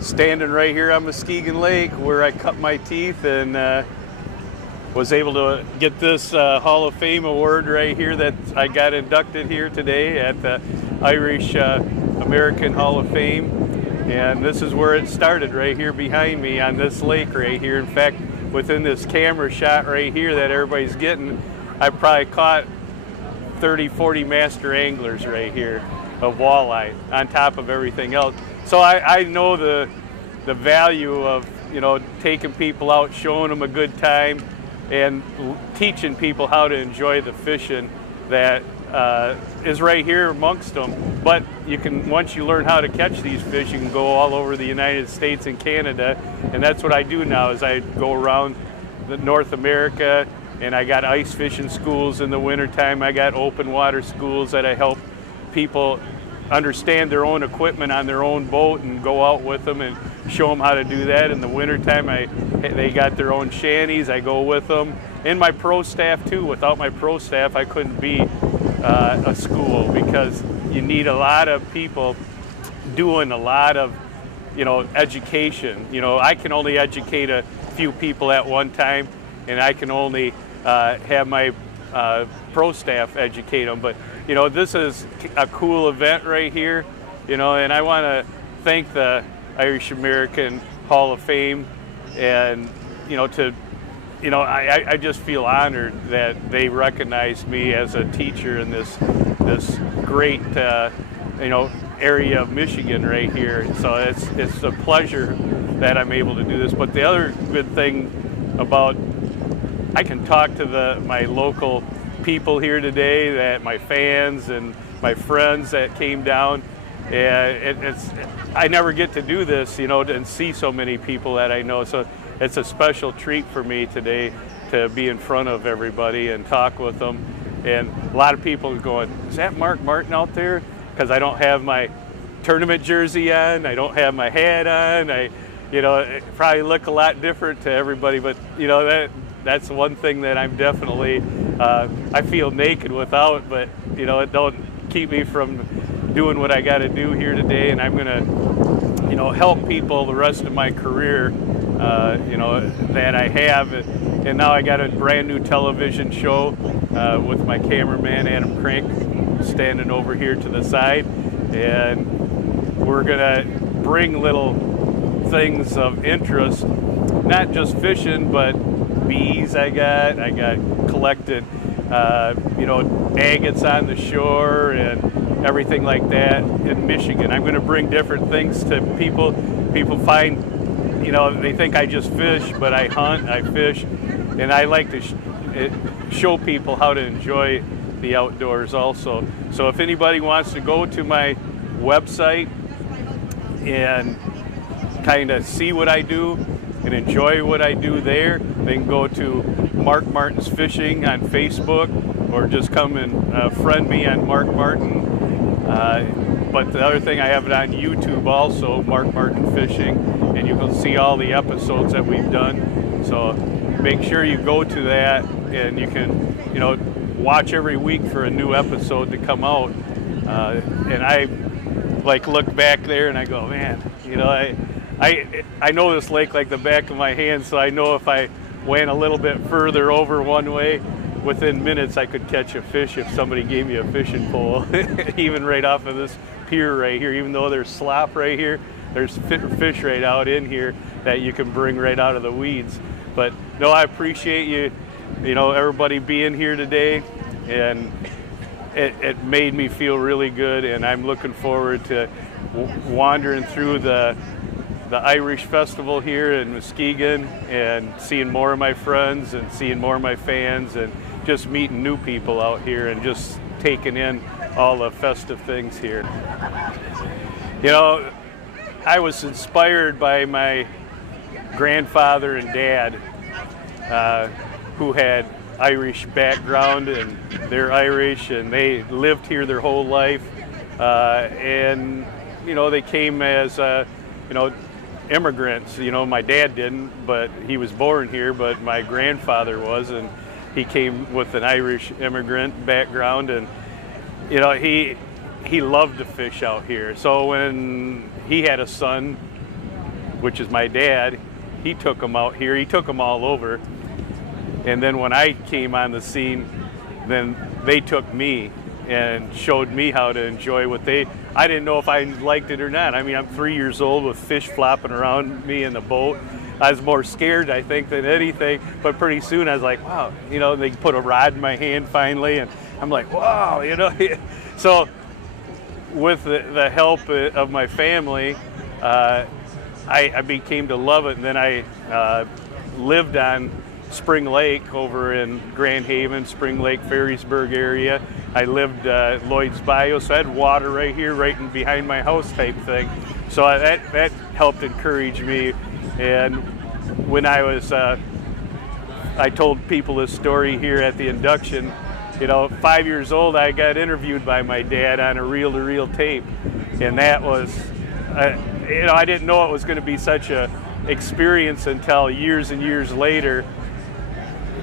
standing right here on Muskegon Lake where I cut my teeth and was able to get this Hall of Fame award right here that I got inducted here today at the Irish American Hall of Fame. And this is where it started, right here behind me on this lake right here. In fact, within this camera shot right here that everybody's getting, I probably caught 30, 40 master anglers right here of walleye on top of everything else. So I know the value of, you know, taking people out, showing them a good time, and teaching people how to enjoy the fishing that is right here amongst them. But you can, once you learn how to catch these fish, you can go all over the United States and Canada, and that's what I do now. Is I go around North America, and I got ice fishing schools in the wintertime. I got open water schools that I help people understand their own equipment on their own boat and go out with them and show them how to do that. In the wintertime, they got their own shanties. I go with them. And my pro staff too. Without my pro staff, I couldn't be a school, because you need a lot of people doing a lot of, you know, education. You know, I can only educate a few people at one time, and I can only have my pro staff educate them. But you know, this is a cool event right here, you know, and I want to thank the Irish American Hall of Fame, and you know, I just feel honored that they recognize me as a teacher in this great you know, area of Michigan right here. So it's a pleasure that I'm able to do this. But the other good thing about, I can talk to my local people here today, that my fans and my friends that came down, and I never get to do this, you know, and see so many people that I know. So it's a special treat for me today to be in front of everybody and talk with them. And a lot of people are going, is that Mark Martin out there? Because I don't have my tournament jersey on, I don't have my hat on, you know, it probably look a lot different to everybody, but you know, that's one thing that I'm definitely, I feel naked without, but you know, it don't keep me from doing what I got to do here today. And I'm gonna, you know, help people the rest of my career, you know, that I have. And now I got a brand new television show with my cameraman Adam Crank standing over here to the side, and we're gonna bring little things of interest, not just fishing, but bees. I got collected, you know, agates on the shore and everything like that in Michigan. I'm going to bring different things to people. People find, you know, they think I just fish, but I hunt, I fish, and I like to show people how to enjoy the outdoors also. So if anybody wants to go to my website and kind of see what I do and enjoy what I do there, they can go to Mark Martin's Fishing on Facebook, or just come and friend me on Mark Martin. But the other thing, I have it on YouTube also, Mark Martin Fishing, and you can see all the episodes that we've done. So make sure you go to that, and you can, you know, watch every week for a new episode to come out. And I like look back there and I go, man, you know, I know this lake like the back of my hand, so I know if I went a little bit further over one way, within minutes I could catch a fish if somebody gave me a fishing pole. Even right off of this pier right here, even though there's slop right here, there's fish right out in here that you can bring right out of the weeds. But no, I appreciate you know, everybody being here today, and it made me feel really good, and I'm looking forward to wandering through the Irish Festival here in Muskegon and seeing more of my friends and seeing more of my fans, and just meeting new people out here and just taking in all the festive things here. You know, I was inspired by my grandfather and dad, who had Irish background, and they're Irish, and they lived here their whole life, and you know, they came as you know, immigrants. You know, my dad didn't, but he was born here, but my grandfather was, and he came with an Irish immigrant background, and you know, he loved to fish out here. So when he had a son, which is my dad, he took him out here. He took them all over. And then when I came on the scene, then they took me and showed me how to enjoy what I didn't know if I liked it or not. I mean, I'm 3 years old with fish flopping around me in the boat, I was more scared, I think, than anything. But pretty soon I was like, wow, you know, they put a rod in my hand finally, and I'm like, wow, you know. So with the help of my family, I became to love it, and then I lived on Spring Lake over in Grand Haven, Spring Lake, Ferrisburg area. I lived Lloyd's Bayou, so I had water right here, right in behind my house type thing. So that helped encourage me. And when I was, I told people this story here at the induction, you know, 5 years old, I got interviewed by my dad on a reel-to-reel tape. And that was, you know, I didn't know it was going to be such a experience until years and years later.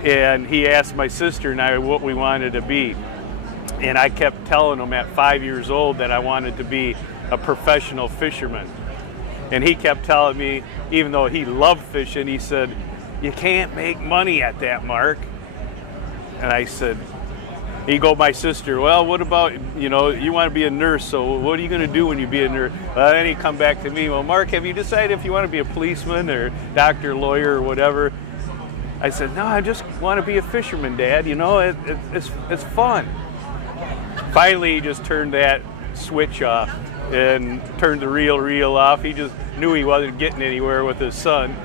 And he asked my sister and I what we wanted to be. And I kept telling him at 5 years old that I wanted to be a professional fisherman. And he kept telling me, even though he loved fishing, he said, you can't make money at that, Mark. And I said, my sister, well, what about, you know, you want to be a nurse, so what are you going to do when you be a nurse? Then he'd come back to me, well, Mark, have you decided if you want to be a policeman or doctor, lawyer, or whatever? I said, no, I just want to be a fisherman, Dad. You know, it's fun. Finally, he just turned that switch off and turned the reel off. He just knew he wasn't getting anywhere with his son.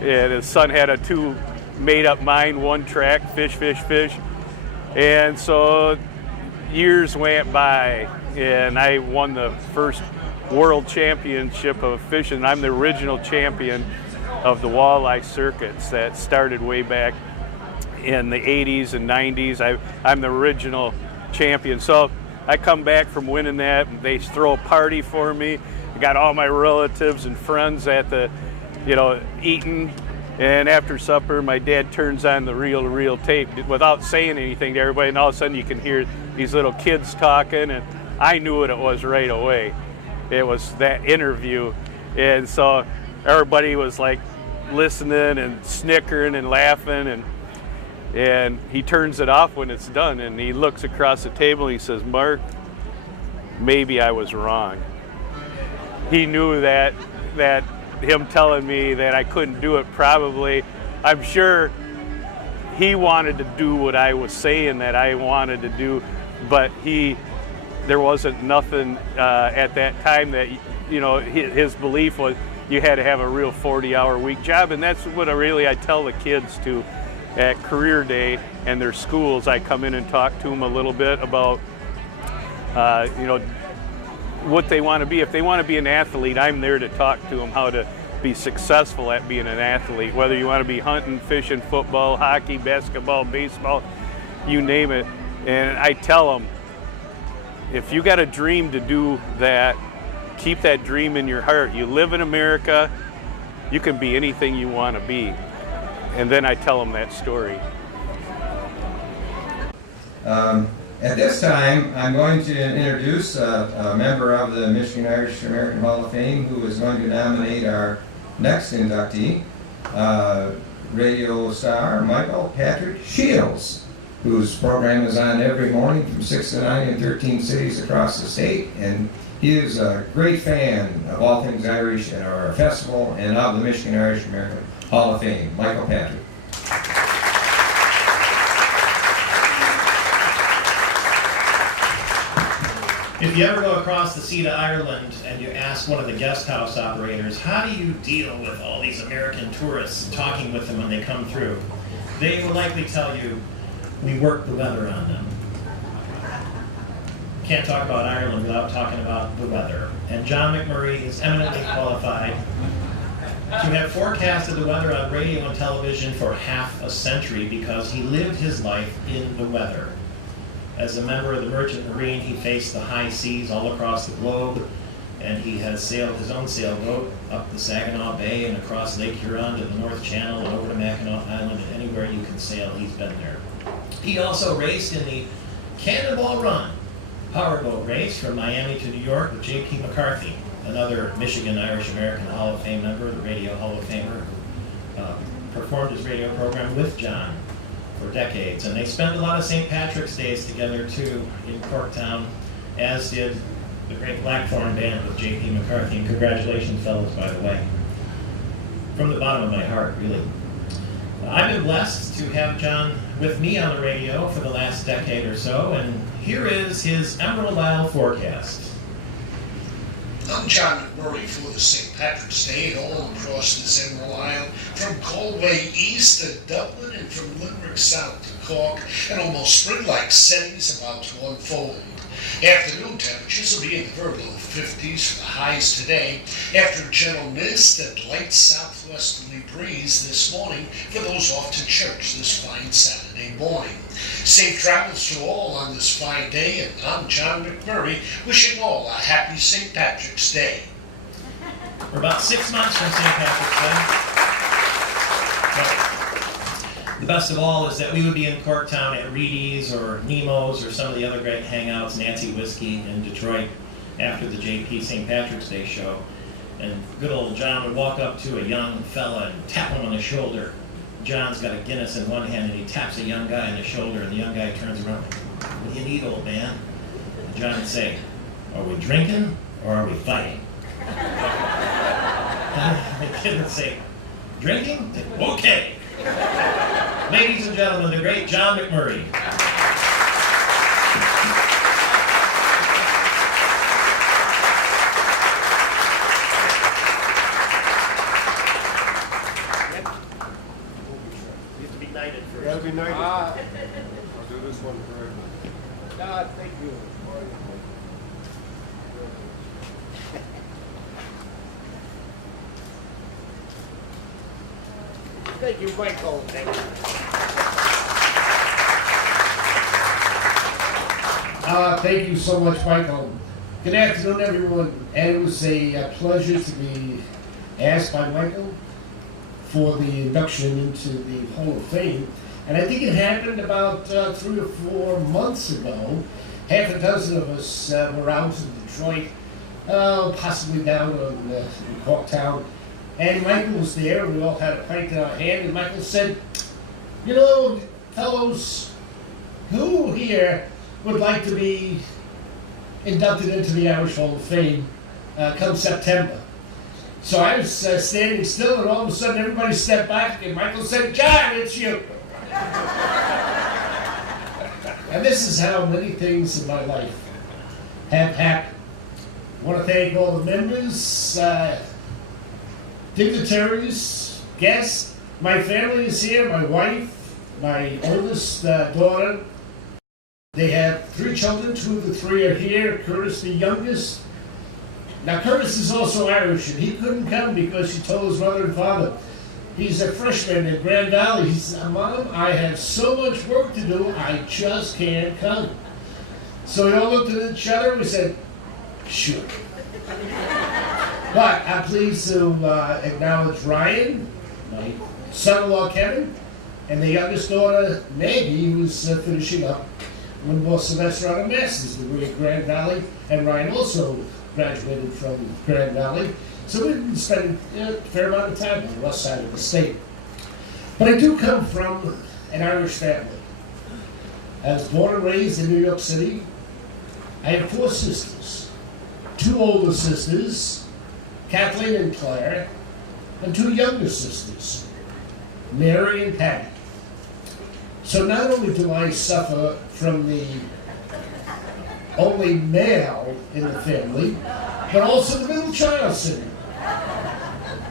And his son had a two made-up mind, one track, fish. And so years went by, and I won the first world championship of fishing. I'm the original champion of the walleye circuits that started way back in the 80s and 90s. I'm the original champion. So I come back from winning that, and they throw a party for me. I got all my relatives and friends at the, you know, eating. And after supper, my dad turns on the reel-to-reel tape without saying anything to everybody, and all of a sudden you can hear these little kids talking, and I knew what it was right away. It was that interview. And so everybody was like listening and snickering and laughing, and he turns it off when it's done, and he looks across the table and he says, Mark, maybe I was wrong. He knew that him telling me that I couldn't do it, probably, I'm sure he wanted to do what I was saying that I wanted to do, but there wasn't nothing at that time that, you know, his belief was you had to have a real 40-hour week job. And that's what I tell the kids to at Career Day and their schools. I come in and talk to them a little bit about you know, what they want to be. If they want to be an athlete, I'm there to talk to them how to be successful at being an athlete, whether you want to be hunting, fishing, football, hockey, basketball, baseball, you name it. And I tell them, if you got a dream to do that, keep that dream in your heart. You live in America, you can be anything you want to be. And then I tell them that story. At this time, I'm going to introduce a member of the Michigan Irish American Hall of Fame who is going to nominate our next inductee, radio star Michael Patrick Shields, whose program is on every morning from 6 to 9 in 13 cities across the state. And he is a great fan of all things Irish and our festival and of the Michigan Irish American Hall of Fame. Michael Patrick. If you ever go across the sea to Ireland and you ask one of the guest house operators, how do you deal with all these American tourists, talking with them when they come through, they will likely tell you, we work the weather on them. Can't talk about Ireland without talking about the weather. And John McMurray is eminently qualified to have forecasted the weather on radio and television for half a century because he lived his life in the weather. As a member of the Merchant Marine, he faced the high seas all across the globe, and he has sailed his own sailboat up the Saginaw Bay and across Lake Huron to the North Channel and over to Mackinac Island, and anywhere you can sail, he's been there. He also raced in the Cannonball Run powerboat race from Miami to New York with J.P. McCarthy, another Michigan Irish American Hall of Fame member, the Radio Hall of Famer, who performed his radio program with John for decades. And they spent a lot of St. Patrick's Days together too in Corktown, as did the great Blackthorn Band with J.P. McCarthy. And congratulations, fellas, by the way. from the bottom of my heart, really. I've been blessed to have John with me on the radio for the last decade or so, and here is his Emerald Isle forecast. I'm John McMurray for the St. Patrick's Day all across this Emerald Isle, from Galway east to Dublin and from Limerick south to Cork, and almost spring-like settings about to unfold. Afternoon temperatures will be in the very low 50s for the highs today, after gentle mist and light southwesterly breeze this morning for those off to church this fine Saturday morning. Safe travels to all on this fine day, and I'm John McMurray, wishing all a happy St. Patrick's Day. We're about 6 months from St. Patrick's Day. The best of all is that we would be in Corktown at Reedy's or Nemo's or some of the other great hangouts, Nancy Whiskey in Detroit, after the JP St. Patrick's Day show. And good old John would walk up to a young fella and tap him on the shoulder. John's got a Guinness in one hand and he taps a young guy on the shoulder, and the young guy turns around. "What do you need, old man?" And John would say, "Are we drinking or are we fighting?" The kid would say, "Drinking? Okay." Ladies and gentlemen, the great John McMurray. You gotta be knighted. I'll do this one forever. God, thank you. Thank you, Michael. Thank you. Thank you so much, Michael. Good afternoon, everyone. And it was a pleasure to be asked by Michael for the induction into the Hall of Fame. And I think it happened about 3 or 4 months ago. Half a dozen of us were out in Detroit, possibly down in Corktown. And Michael was there, and we all had a pint in our hand, and Michael said, "You know, fellows, who here would like to be inducted into the Irish Hall of Fame come September?" So I was standing still, and all of a sudden everybody stepped back, and Michael said, "John, it's you." And this is how many things in my life have happened. I want to thank all the members, dignitaries, guests. My family is here, my wife, my oldest daughter. They have 3 children, 2 of the 3 are here. Curtis, the youngest. Now, Curtis is also Irish, and he couldn't come because he told his mother and father he's a freshman at Grand Valley. He said, "Mom, I have so much work to do, I just can't come." So we all looked at each other and we said, "Sure." But I'm pleased to acknowledge Ryan, my son-in-law Kevin, and the youngest daughter Maggie, who's finishing up one more semester on a master's degree at Grand Valley, and Ryan also graduated from Grand Valley. So we've been spending a fair amount of time on the west side of the state. But I do come from an Irish family. I was born and raised in New York City. I have 4 sisters, 2 older sisters, Kathleen and Claire, and 2 younger sisters, Mary and Patty. So not only do I suffer from the only male in the family, but also the middle child syndrome.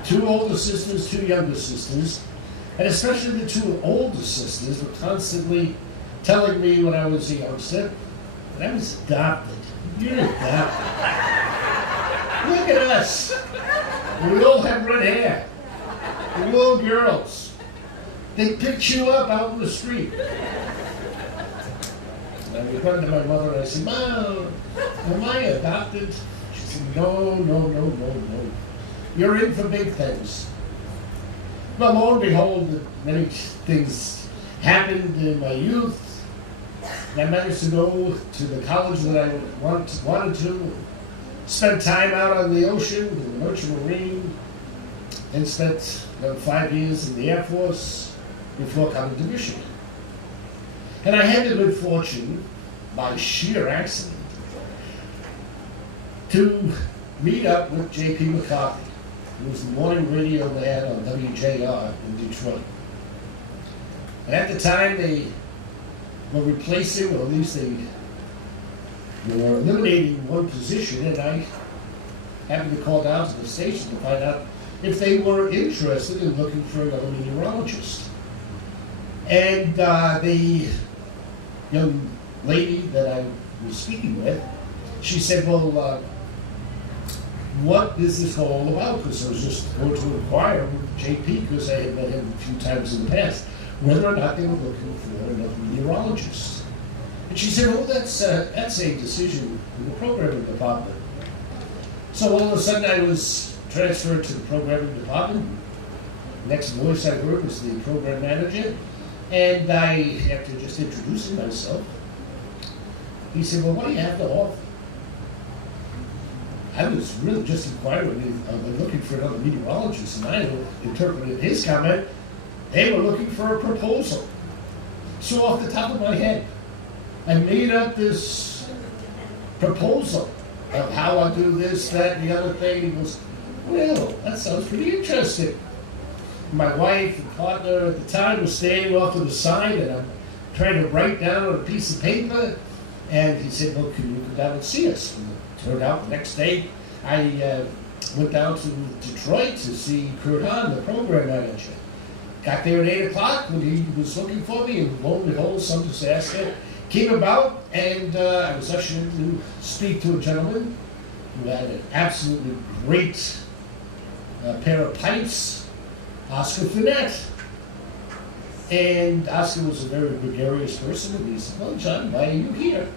2 older sisters, 2 younger sisters, and especially the 2 older sisters were constantly telling me when I was a youngster that I was adopted. You're adopted. Look at us. We all have red hair. We're little girls. They picked you up out in the street. And we went to my mother and I said, "Mom, am I adopted?" She said, No. You're in for big things." Well, lo and behold, many things happened in my youth. I managed to go to the college that I wanted to, spent time out on the ocean in the Merchant Marine, and spent about 5 years in the Air Force before coming to Michigan. And I had the good fortune, by sheer accident, to meet up with J.P. McCarthy. It was the morning radio man on WJR in Detroit. And at the time, they were replacing, or at least they were eliminating one position, and I happened to call down to the station to find out if they were interested in looking for another meteorologist. And the young lady that I was speaking with, she said, well, what is this all about? Because I was just going to inquire with JP, because I had met him a few times in the past, whether or not they were looking for another meteorologist. And she said, oh, that's a decision in the programming department. So all of a sudden I was transferred to the programming department. The next voice I heard was the program manager. And I, after just introducing myself, he said, well, what do you have to offer? I was really just inquiring, looking for another meteorologist, and I interpreted his comment, they were looking for a proposal. So off the top of my head, I made up this proposal of how I do this, that, and the other thing. He goes, well, that sounds pretty interesting. My wife and partner at the time was standing off to the side, and I'm trying to write down on a piece of paper, and he said, well, can you come down and see us? And it turned out the next day, I went down to Detroit to see Kurt Hahn, the program manager. Got there at 8 o'clock when he was looking for me, and lo and behold, some disaster came about, and I was ushered in to speak to a gentleman who had an absolutely great pair of pipes, Oscar Finette. And Oscar was a very gregarious person, and he said, well, John, why are you here?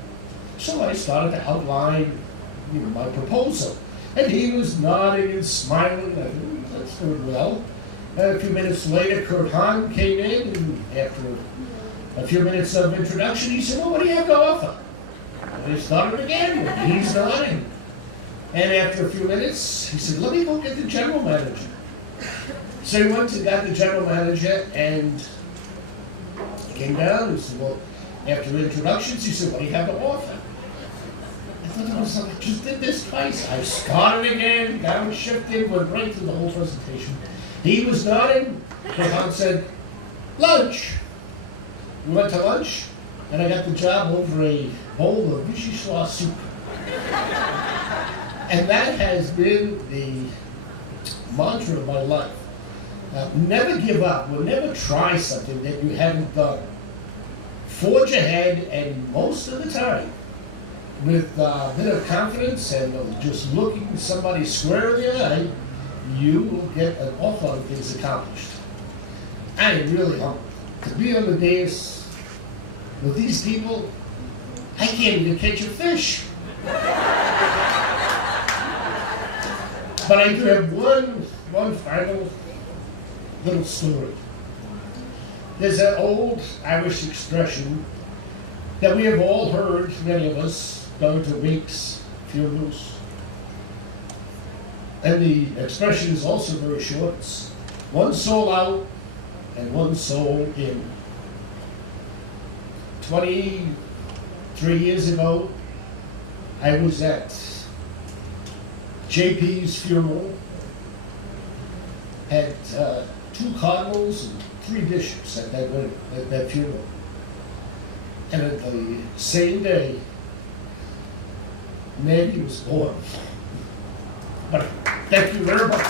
So I started to outline, my proposal. And he was nodding and smiling, and I thought, that's going well. A few minutes later, Kurt Hahn came in, and after a few minutes of introduction, he said, well, what do you have to offer? And he started again, and he's nodding. And after a few minutes, he said, let me go get the general manager. So he went and got the general manager, and he came down, and he said, well, after the introductions, he said, what do you have to offer? I thought, I just did this twice. I started again, downshifted, went right through the whole presentation. He was nodding. Kurt Hahn said, lunch. We went to lunch, and I got the job over a bowl of vichyssoise soup. And that has been the mantra of my life. Never give up, or never try something that you haven't done. Forge ahead, and most of the time, with a bit of confidence and just looking somebody square in the eye, you will get an awful lot of things accomplished. I am really humbled to be on the dais with these people. I can't even catch a fish. But I do have one final little story. There's an old Irish expression that we have all heard, many of us, going to wakes, funerals. And the expression is also very short. It's one soul out and one soul in. 23 years ago, I was at JP's funeral, had 2 cardinals and 3 bishops at that funeral. And at the same day, Mary was born. But thank you very much.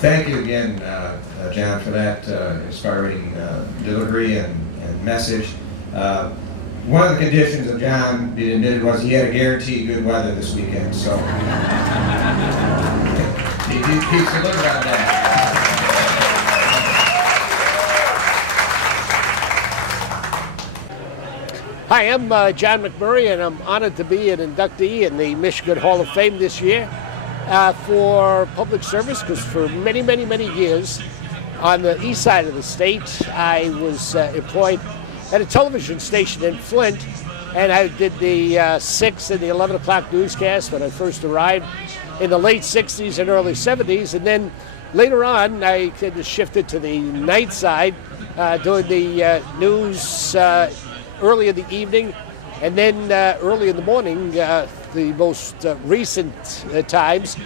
Thank you again, John, for that inspiring delivery and message. One of the conditions of John being admitted was he had to guarantee good weather this weekend, so he keeps a look around that. Hi, I'm John McMurray, and I'm honored to be an inductee in the Michigan Hall of Fame this year for public service, because for many, many, many years on the east side of the state, I was employed at a television station in Flint, and I did the 6 and the 11 o'clock newscast when I first arrived in the late 60s and early 70s, and then later on, I kind of shifted to the night side, doing the news early in the evening, and then early in the morning, the most recent times.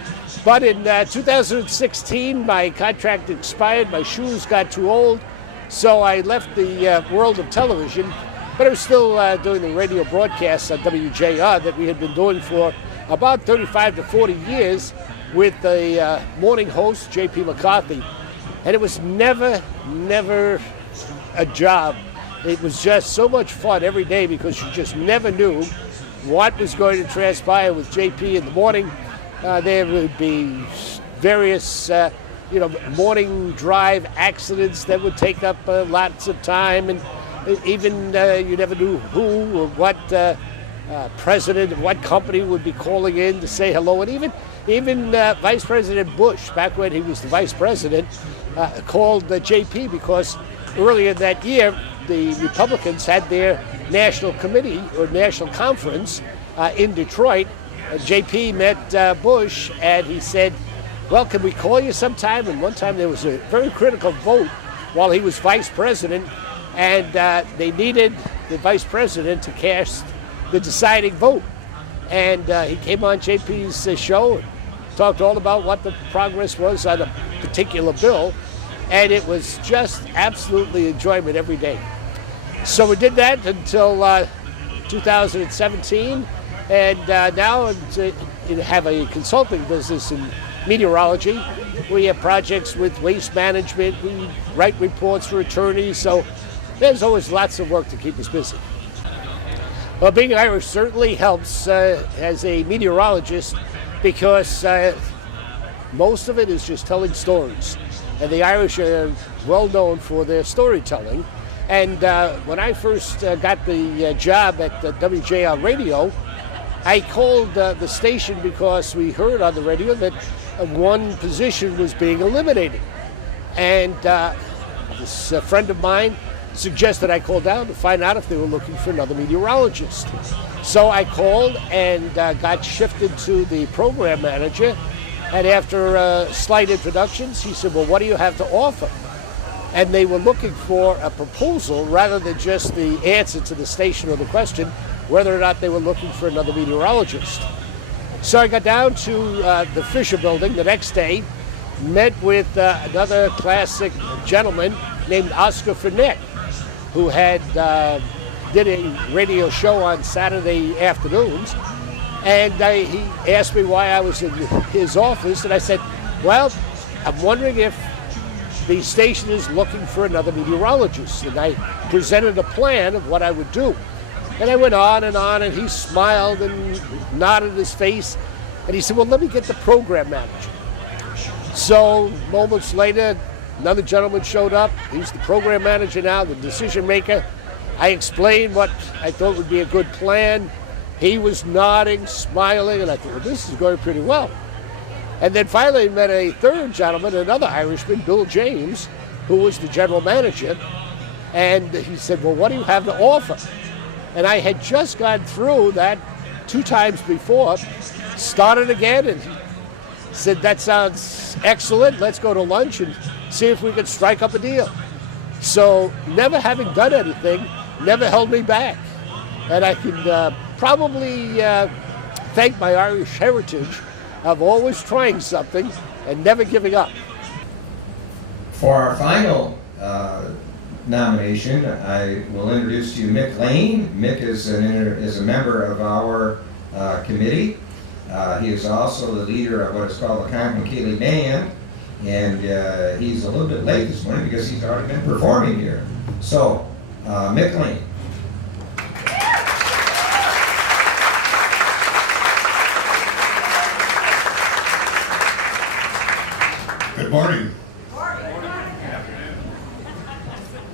But in 2016, my contract expired, my shoes got too old, so I left the world of television, but I was still doing the radio broadcasts on WJR that we had been doing for about 35 to 40 years with the morning host, J.P. McCarthy. And it was never a job. It was just so much fun every day because you just never knew what was going to transpire with J.P. in the morning. There would be various morning drive accidents that would take up lots of time, and even you never knew who or what president of what company would be calling in to say hello. And even Vice President Bush, back when he was the vice president, called JP because earlier that year the Republicans had their national committee or national conference in Detroit. JP met Bush and he said, well, can we call you sometime? And one time there was a very critical vote while he was vice president, and they needed the vice president to cast the deciding vote. And he came on JP's show and talked all about what the progress was on a particular bill, and it was just absolutely enjoyment every day. So we did that until 2017, and now I have a consulting business in meteorology. We have projects with waste management, we write reports for attorneys, so there's always lots of work to keep us busy. Well, being Irish certainly helps as a meteorologist because most of it is just telling stories. And the Irish are well known for their storytelling. And when I first got the job at WJR Radio, I called the station because we heard on the radio that one position was being eliminated. And this friend of mine suggested I call down to find out if they were looking for another meteorologist. So I called and got shifted to the program manager. And after slight introductions, he said, well, what do you have to offer? And they were looking for a proposal rather than just the answer to the station or the question, whether or not they were looking for another meteorologist. So I got down to the Fisher Building the next day, met with another classic gentleman named Oscar Furnett, who had did a radio show on Saturday afternoons. And he asked me why I was in his office, and I said, well, I'm wondering if the station is looking for another meteorologist. And I presented a plan of what I would do. And I went on, and he smiled and nodded his face. And he said, well, let me get the program manager. So moments later, another gentleman showed up. He's the program manager now, the decision maker. I explained what I thought would be a good plan. He was nodding, smiling, and I thought, well, this is going pretty well. And then finally I met a third gentleman, another Irishman, Bill James, who was the general manager. And he said, well, what do you have to offer? And I had just gone through that 2 times before, started again, and he said, that sounds excellent. Let's go to lunch and see if we could strike up a deal. So never having done anything, never held me back. And I can probably thank my Irish heritage of always trying something and never giving up. For our final nomination, I will introduce to you Mick Lane. Mick is a member of our committee. He is also the leader of what is called the Conklin Ceilidh Band, and he's a little bit late this morning because he's already been performing here. So, Mick Lane. Good morning.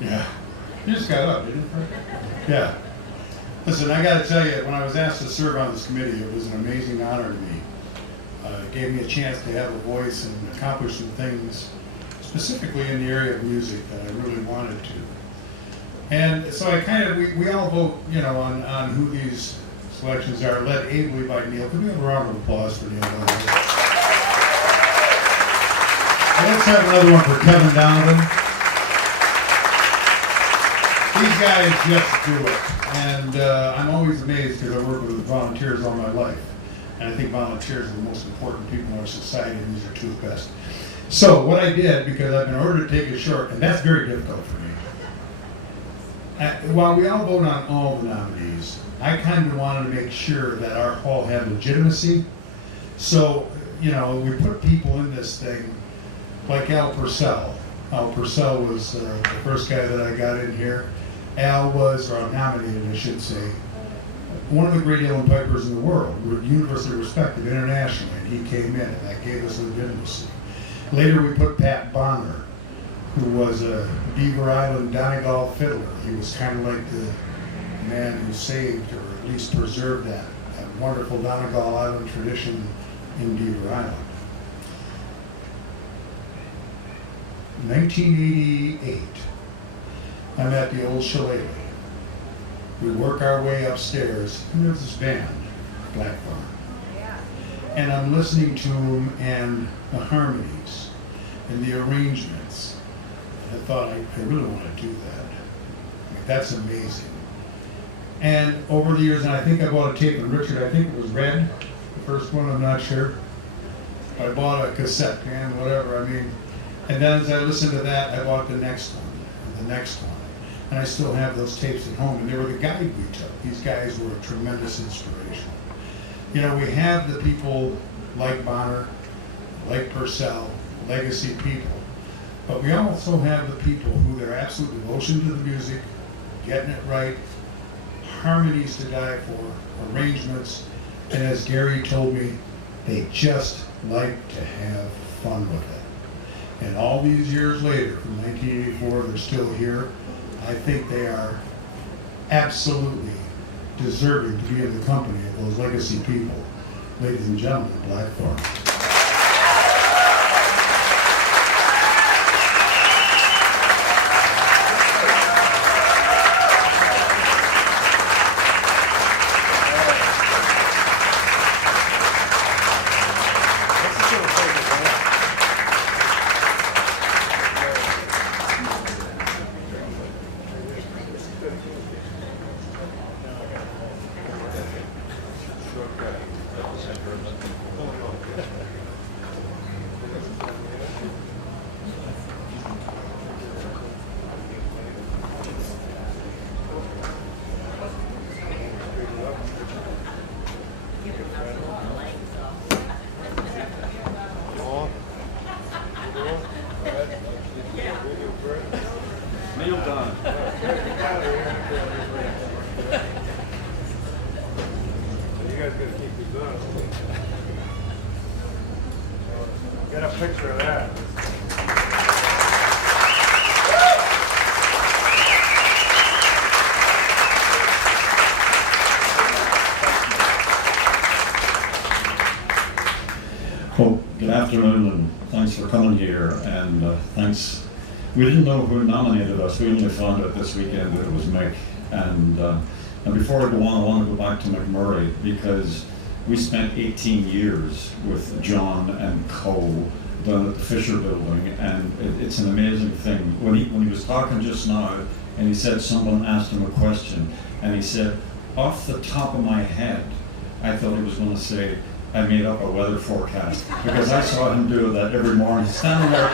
Yeah. You just got up, didn't you? Yeah. Listen, I got to tell you, when I was asked to serve on this committee, it was an amazing honor to me. It gave me a chance to have a voice and accomplish some things, specifically in the area of music, that I really wanted to. And so we all vote, on who these selections are, led ably by Neil. Can we have a round of applause for Neil? Let's have another one for Kevin Donovan. These guys just do it. And I'm always amazed because I work with volunteers all my life. And I think volunteers are the most important people in our society, and these are two of the best. So what I did, because I've been ordered to take it short, and that's very difficult for me. While we all vote on all the nominees, I kind of wanted to make sure that our hall had legitimacy. So, you know, we put people in this thing like Al Purcell. Al Purcell was the first guy that I got in here. Al was, or nominated, I should say, one of the great Uilleann pipers in the world, universally respected internationally, and he came in, and that gave us legitimacy. Later we put Pat Bonner, who was a Beaver Island Donegal fiddler. He was kind of like the man who saved, or at least preserved that wonderful Donegal Island tradition in Beaver Island. 1988, I'm at the old chalet. We work our way upstairs, and there's this band, Blackthorn. And I'm listening to them and the harmonies and the arrangements. I thought, I really want to do that. Like, that's amazing. And over the years, and I think I bought a tape, and Richard, I think it was Red, the first one, I'm not sure. I bought a cassette, man, whatever, I mean. And then as I listened to that, I bought the next one, and the next one. And I still have those tapes at home, and they were the guide we took. These guys were a tremendous inspiration. You know, we have the people like Bonner, like Purcell, legacy people, but we also have the people who their absolute devotion to the music, getting it right, harmonies to die for, arrangements, and as Gary told me, they just like to have fun with it. And all these years later, from 1984, they're still here. I think they are absolutely deserving to be in the company of those legacy people. Ladies and gentlemen, Blackthorn. Get a picture of that. Well, good afternoon, and thanks for coming here, and thanks. We didn't know who nominated us. We only found out this weekend that it was Mick. And before I go on, I want to go back to McMurray, because we spent 18 years with John and Co. down at the Fisher Building, and it's an amazing thing. When he was talking just now, and he said someone asked him a question, and he said, off the top of my head, I thought he was going to say, I made up a weather forecast, because I saw him do that every morning. He's standing there,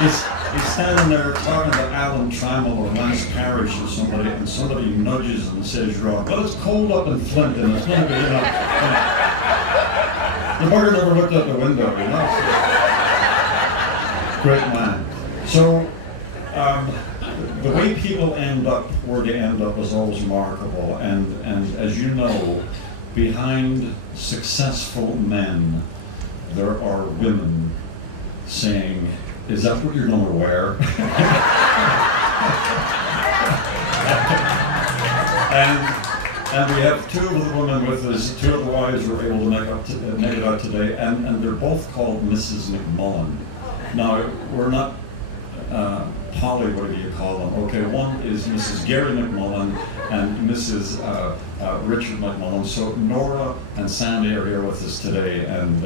he's standing there talking to Alan Trammell or Lance Parrish or somebody, and somebody nudges him and says, Rob, well, it's cold up in Flint, and it's going to be, you know. The bugger never looked out the window, you know. Great man. So, the way people end up where they end up is always remarkable, and as you know, behind successful men, there are women saying, is that what you're going to wear? and we have two of the women with us, two of the wives were able to make it out today, and they're both called Mrs. McMullen. Now, we're not Polly, what do you call them? Okay, one is Mrs. Gary McMullen and Mrs. Richard McMullen. So Nora and Sandy are here with us today, and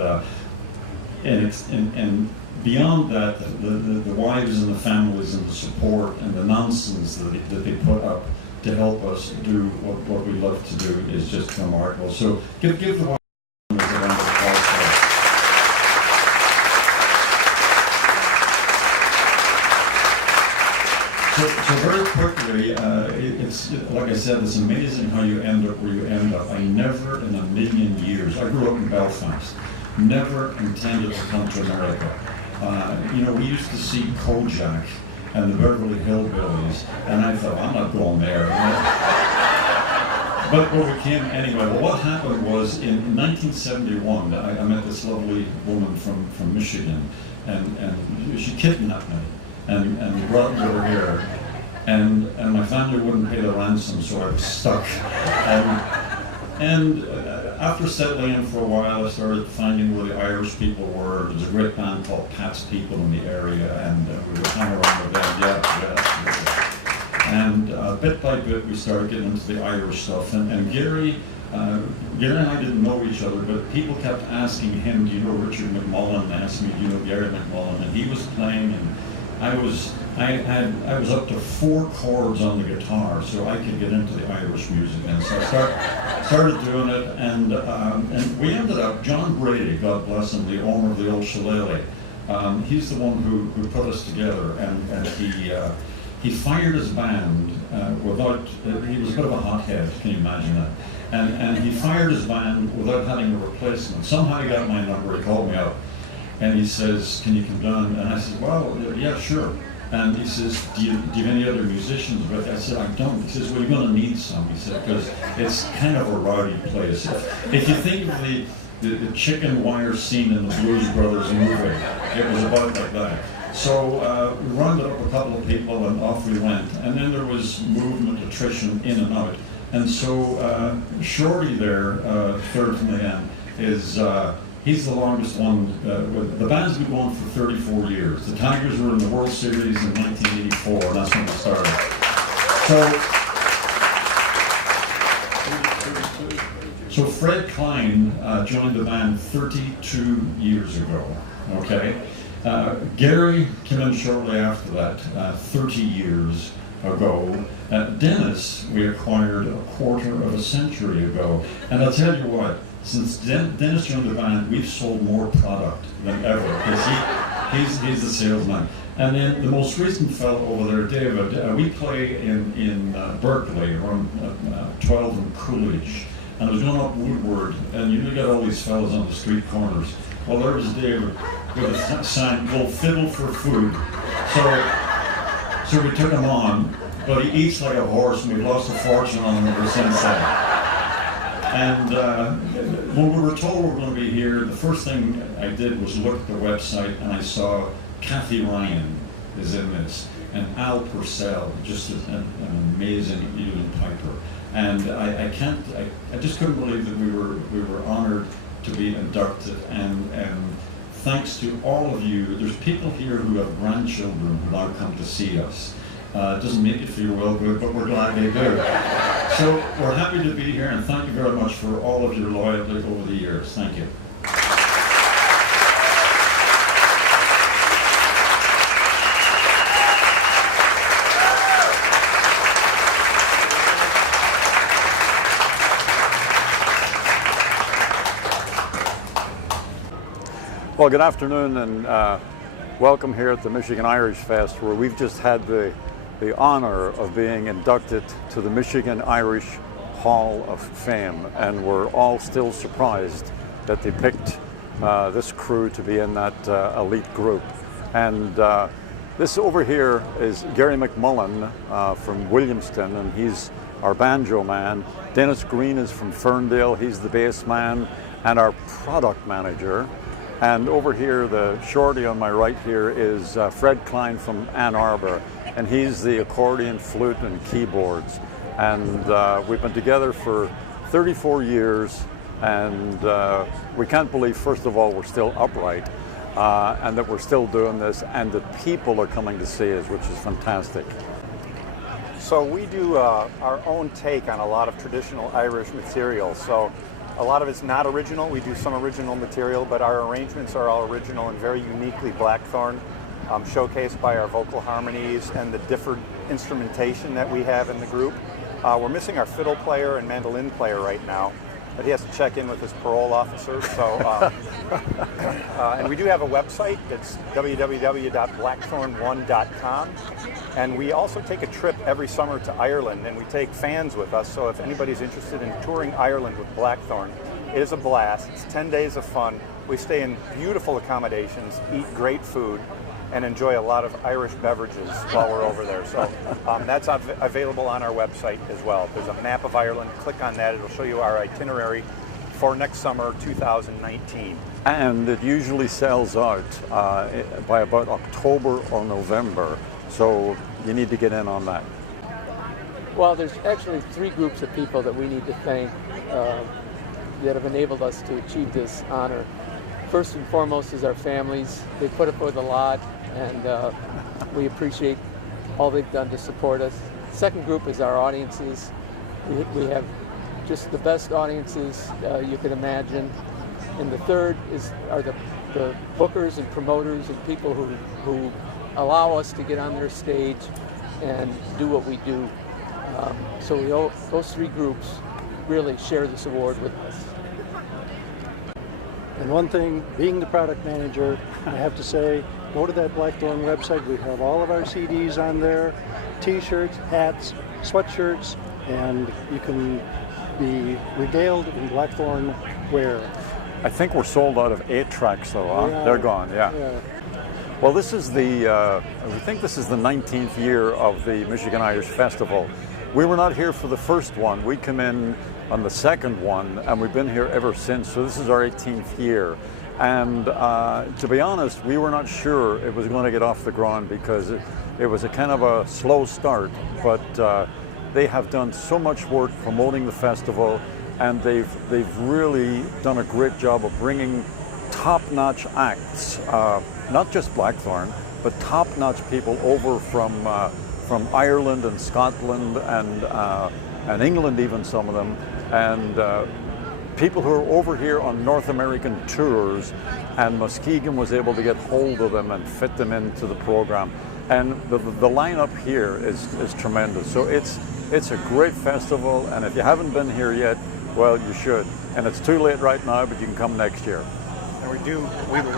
beyond that, the wives and the families and the support and the nonsense that they put up to help us do what we love to do is just remarkable. So give the wives a round of applause for us. So very quickly, it's like I said, it's amazing how you end up where you end up. I never in a million years, I grew up in Belfast, never intended to come to America. We used to see Kojak and the Beverly Hillbillies, and I thought, I'm not going there. But we came anyway. Well, what happened was in 1971, I met this lovely woman from Michigan, and she kidnapped me and brought me over here. And my family wouldn't pay the ransom, so I was stuck. And after settling in for a while, I started finding where the Irish people were. There's a great band called Pat's People in the area, and we were hanging around with them. Yeah. And bit by bit, we started getting into the Irish stuff. And Gary and I didn't know each other, but people kept asking him, do you know Richard McMullen? They asked me, do you know Gary McMullen? And he was playing, and I was up to 4 chords on the guitar, so I could get into the Irish music, and so I started doing it, and we ended up, John Brady, God bless him, the owner of the Old Shillelagh, he's the one who put us together, and he fired his band without, he was a bit of a hothead, can you imagine that? And he fired his band without having a replacement. Somehow he got my number, he called me up, and he says, can you come down? And I said, well, yeah, sure. And he says, do you have any other musicians? But I said, I don't. He says, well, you're going to need some. He said, because it's kind of a rowdy place. If you think of the chicken wire scene in the Blues Brothers movie, it was about like that. So we rounded up a couple of people and off we went. And then there was movement, attrition, in and out. And so Shorty there, third from the end, is he's the longest one. The band's been going for 34 years. The Tigers were in the World Series in 1984, and that's when it started. So Fred Klein joined the band 32 years ago, okay? Gary came in shortly after that, 30 years ago. Dennis, we acquired a quarter of a century ago. And I'll tell you what, since Dennis joined the band, we've sold more product than ever, because he's the salesman. And then the most recent fellow over there, David, we play in Berkeley, around 12 and Coolidge. And I was going up Woodward, and you got all these fellas on the street corners. Well, there was David with a sign, "We'll fiddle for food." So we took him on, but he eats like a horse, and we've lost a fortune on him ever since then. And when we were told we were going to be here, the first thing I did was look at the website, and I saw Kathy Ryan is in this, and Al Purcell, just an amazing Ewan Piper. And I just couldn't believe that we were honored to be inducted, and thanks to all of you. There's people here who have grandchildren who now come to see us. It doesn't make you feel well good, but we're glad they do. So we're happy to be here, and thank you very much for all of your loyalty over the years. Thank you. Well, good afternoon, and welcome here at the Michigan Irish Fest, where we've just had the honor of being inducted to the Michigan Irish Hall of Fame, and we're all still surprised that they picked this crew to be in that elite group. And this over here is Gary McMullen from Williamston, and he's our banjo man. Dennis Green is from Ferndale, he's the bass man and our product manager. And over here, the shorty on my right here is Fred Klein from Ann Arbor, and he's the accordion, flute, and keyboards. And we've been together for 34 years, and we can't believe, first of all, we're still upright, and that we're still doing this, and that people are coming to see us, which is fantastic. So we do our own take on a lot of traditional Irish material. So A lot of it's not original. We do some original material, but our arrangements are all original and very uniquely Blackthorn, showcased by our vocal harmonies and the different instrumentation that we have in the group. We're missing our fiddle player and mandolin player right now, but he has to check in with his parole officer. So, and we do have a website. It's www.blackthorn1.com. And we also take a trip every summer to Ireland, and we take fans with us. So if anybody's interested in touring Ireland with Blackthorn, it is a blast. It's 10 days of fun. We stay in beautiful accommodations, eat great food, and enjoy a lot of Irish beverages while we're over there. So that's available on our website as well. There's a map of Ireland. Click on that. It'll show you our itinerary for next summer, 2019. And it usually sells out by about October or November. So you need to get in on that. Well, there's actually 3 groups of people that we need to thank that have enabled us to achieve this honor. First and foremost is our families. They put up with a lot, and we appreciate all they've done to support us. Second group is our audiences. We have just the best audiences you can imagine. And the third are the bookers and promoters and people who allow us to get on their stage and do what we do. So those 3 groups really share this award with us. And one thing, being the product manager, I have to say, go to that Blackthorn website. We have all of our CDs on there, T-shirts, hats, sweatshirts, and you can be regaled in Blackthorn wear. I think we're sold out of 8 tracks though, huh? Yeah. They're gone, yeah. Well, this is I think this is the 19th year of the Michigan Irish Festival. We were not here for the first one. We come in on the second one, and we've been here ever since. So this is our 18th year. And to be honest, we were not sure it was going to get off the ground because it was a kind of a slow start. But they have done so much work promoting the festival, and they've really done a great job of bringing top-notch acts, not just Blackthorn, but top-notch people over from Ireland and Scotland and England, even some of them, and people who are over here on North American tours, and Muskegon was able to get hold of them and fit them into the program. And the lineup here is tremendous. So it's a great festival, and if you haven't been here yet, well, you should. And it's too late right now, but you can come next year. And we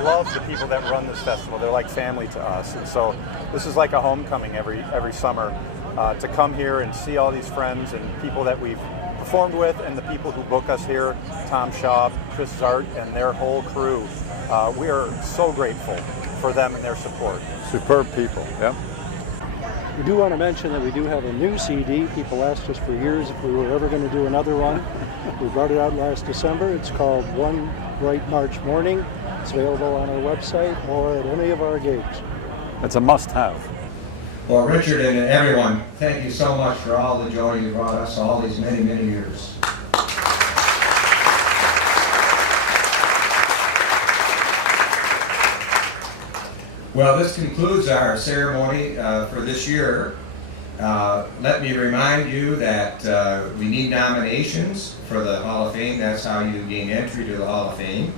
love the people that run this festival. They're like family to us. And so this is like a homecoming every summer to come here and see all these friends and people that we've performed with, and the people who book us here, Tom Shaw, Chris Zart, and their whole crew. We are so grateful for them and their support. Superb people, yeah. We do want to mention that we do have a new CD. People asked us for years if we were ever going to do another one. We brought it out last December. It's called One Bright March Morning. It's available on our website or at any of our gigs. It's a must-have. Well, Richard and everyone, thank you so much for all the joy you brought us all these many, many years. Well, this concludes our ceremony for this year. Let me remind you that we need nominations for the Hall of Fame. That's how you gain entry to the Hall of Fame.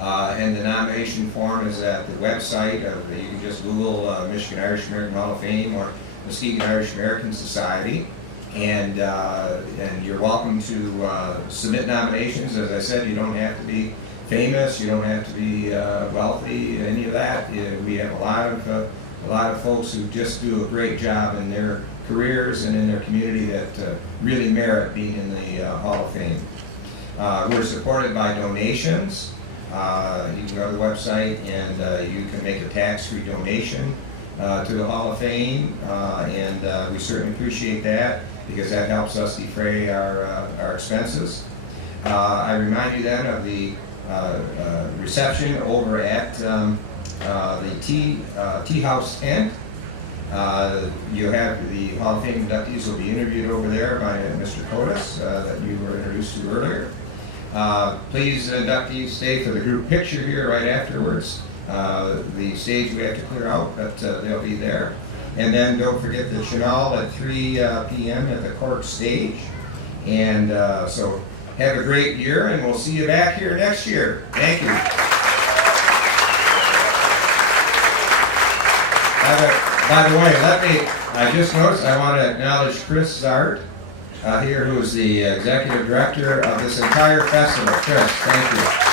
And the nomination form is at the website. You can just Google Michigan Irish American Hall of Fame or Muskegon Irish American Society. And you're welcome to submit nominations. As I said, you don't have to be famous, you don't have to be wealthy, any of that. We have a lot of folks who just do a great job in their careers and in their community that really merit being in the Hall of Fame. We're supported by donations. You can go to the website and you can make a tax-free donation to the Hall of Fame, and we certainly appreciate that because that helps us defray our expenses. I remind you then of the reception over at the Tea House tent. You have the Hall of Fame inductees will be interviewed over there by Mr. Kotis that you were introduced to earlier. Please, inductees, stay for the group picture here right afterwards. The stage we have to clear out, but they'll be there. And then don't forget the Chenal at 3 p.m. at the Cork stage. And so Have a great year, and we'll see you back here next year. Thank you. By the way, I just noticed I want to acknowledge Chris Zart here, who is the executive director of this entire festival. Chris, thank you.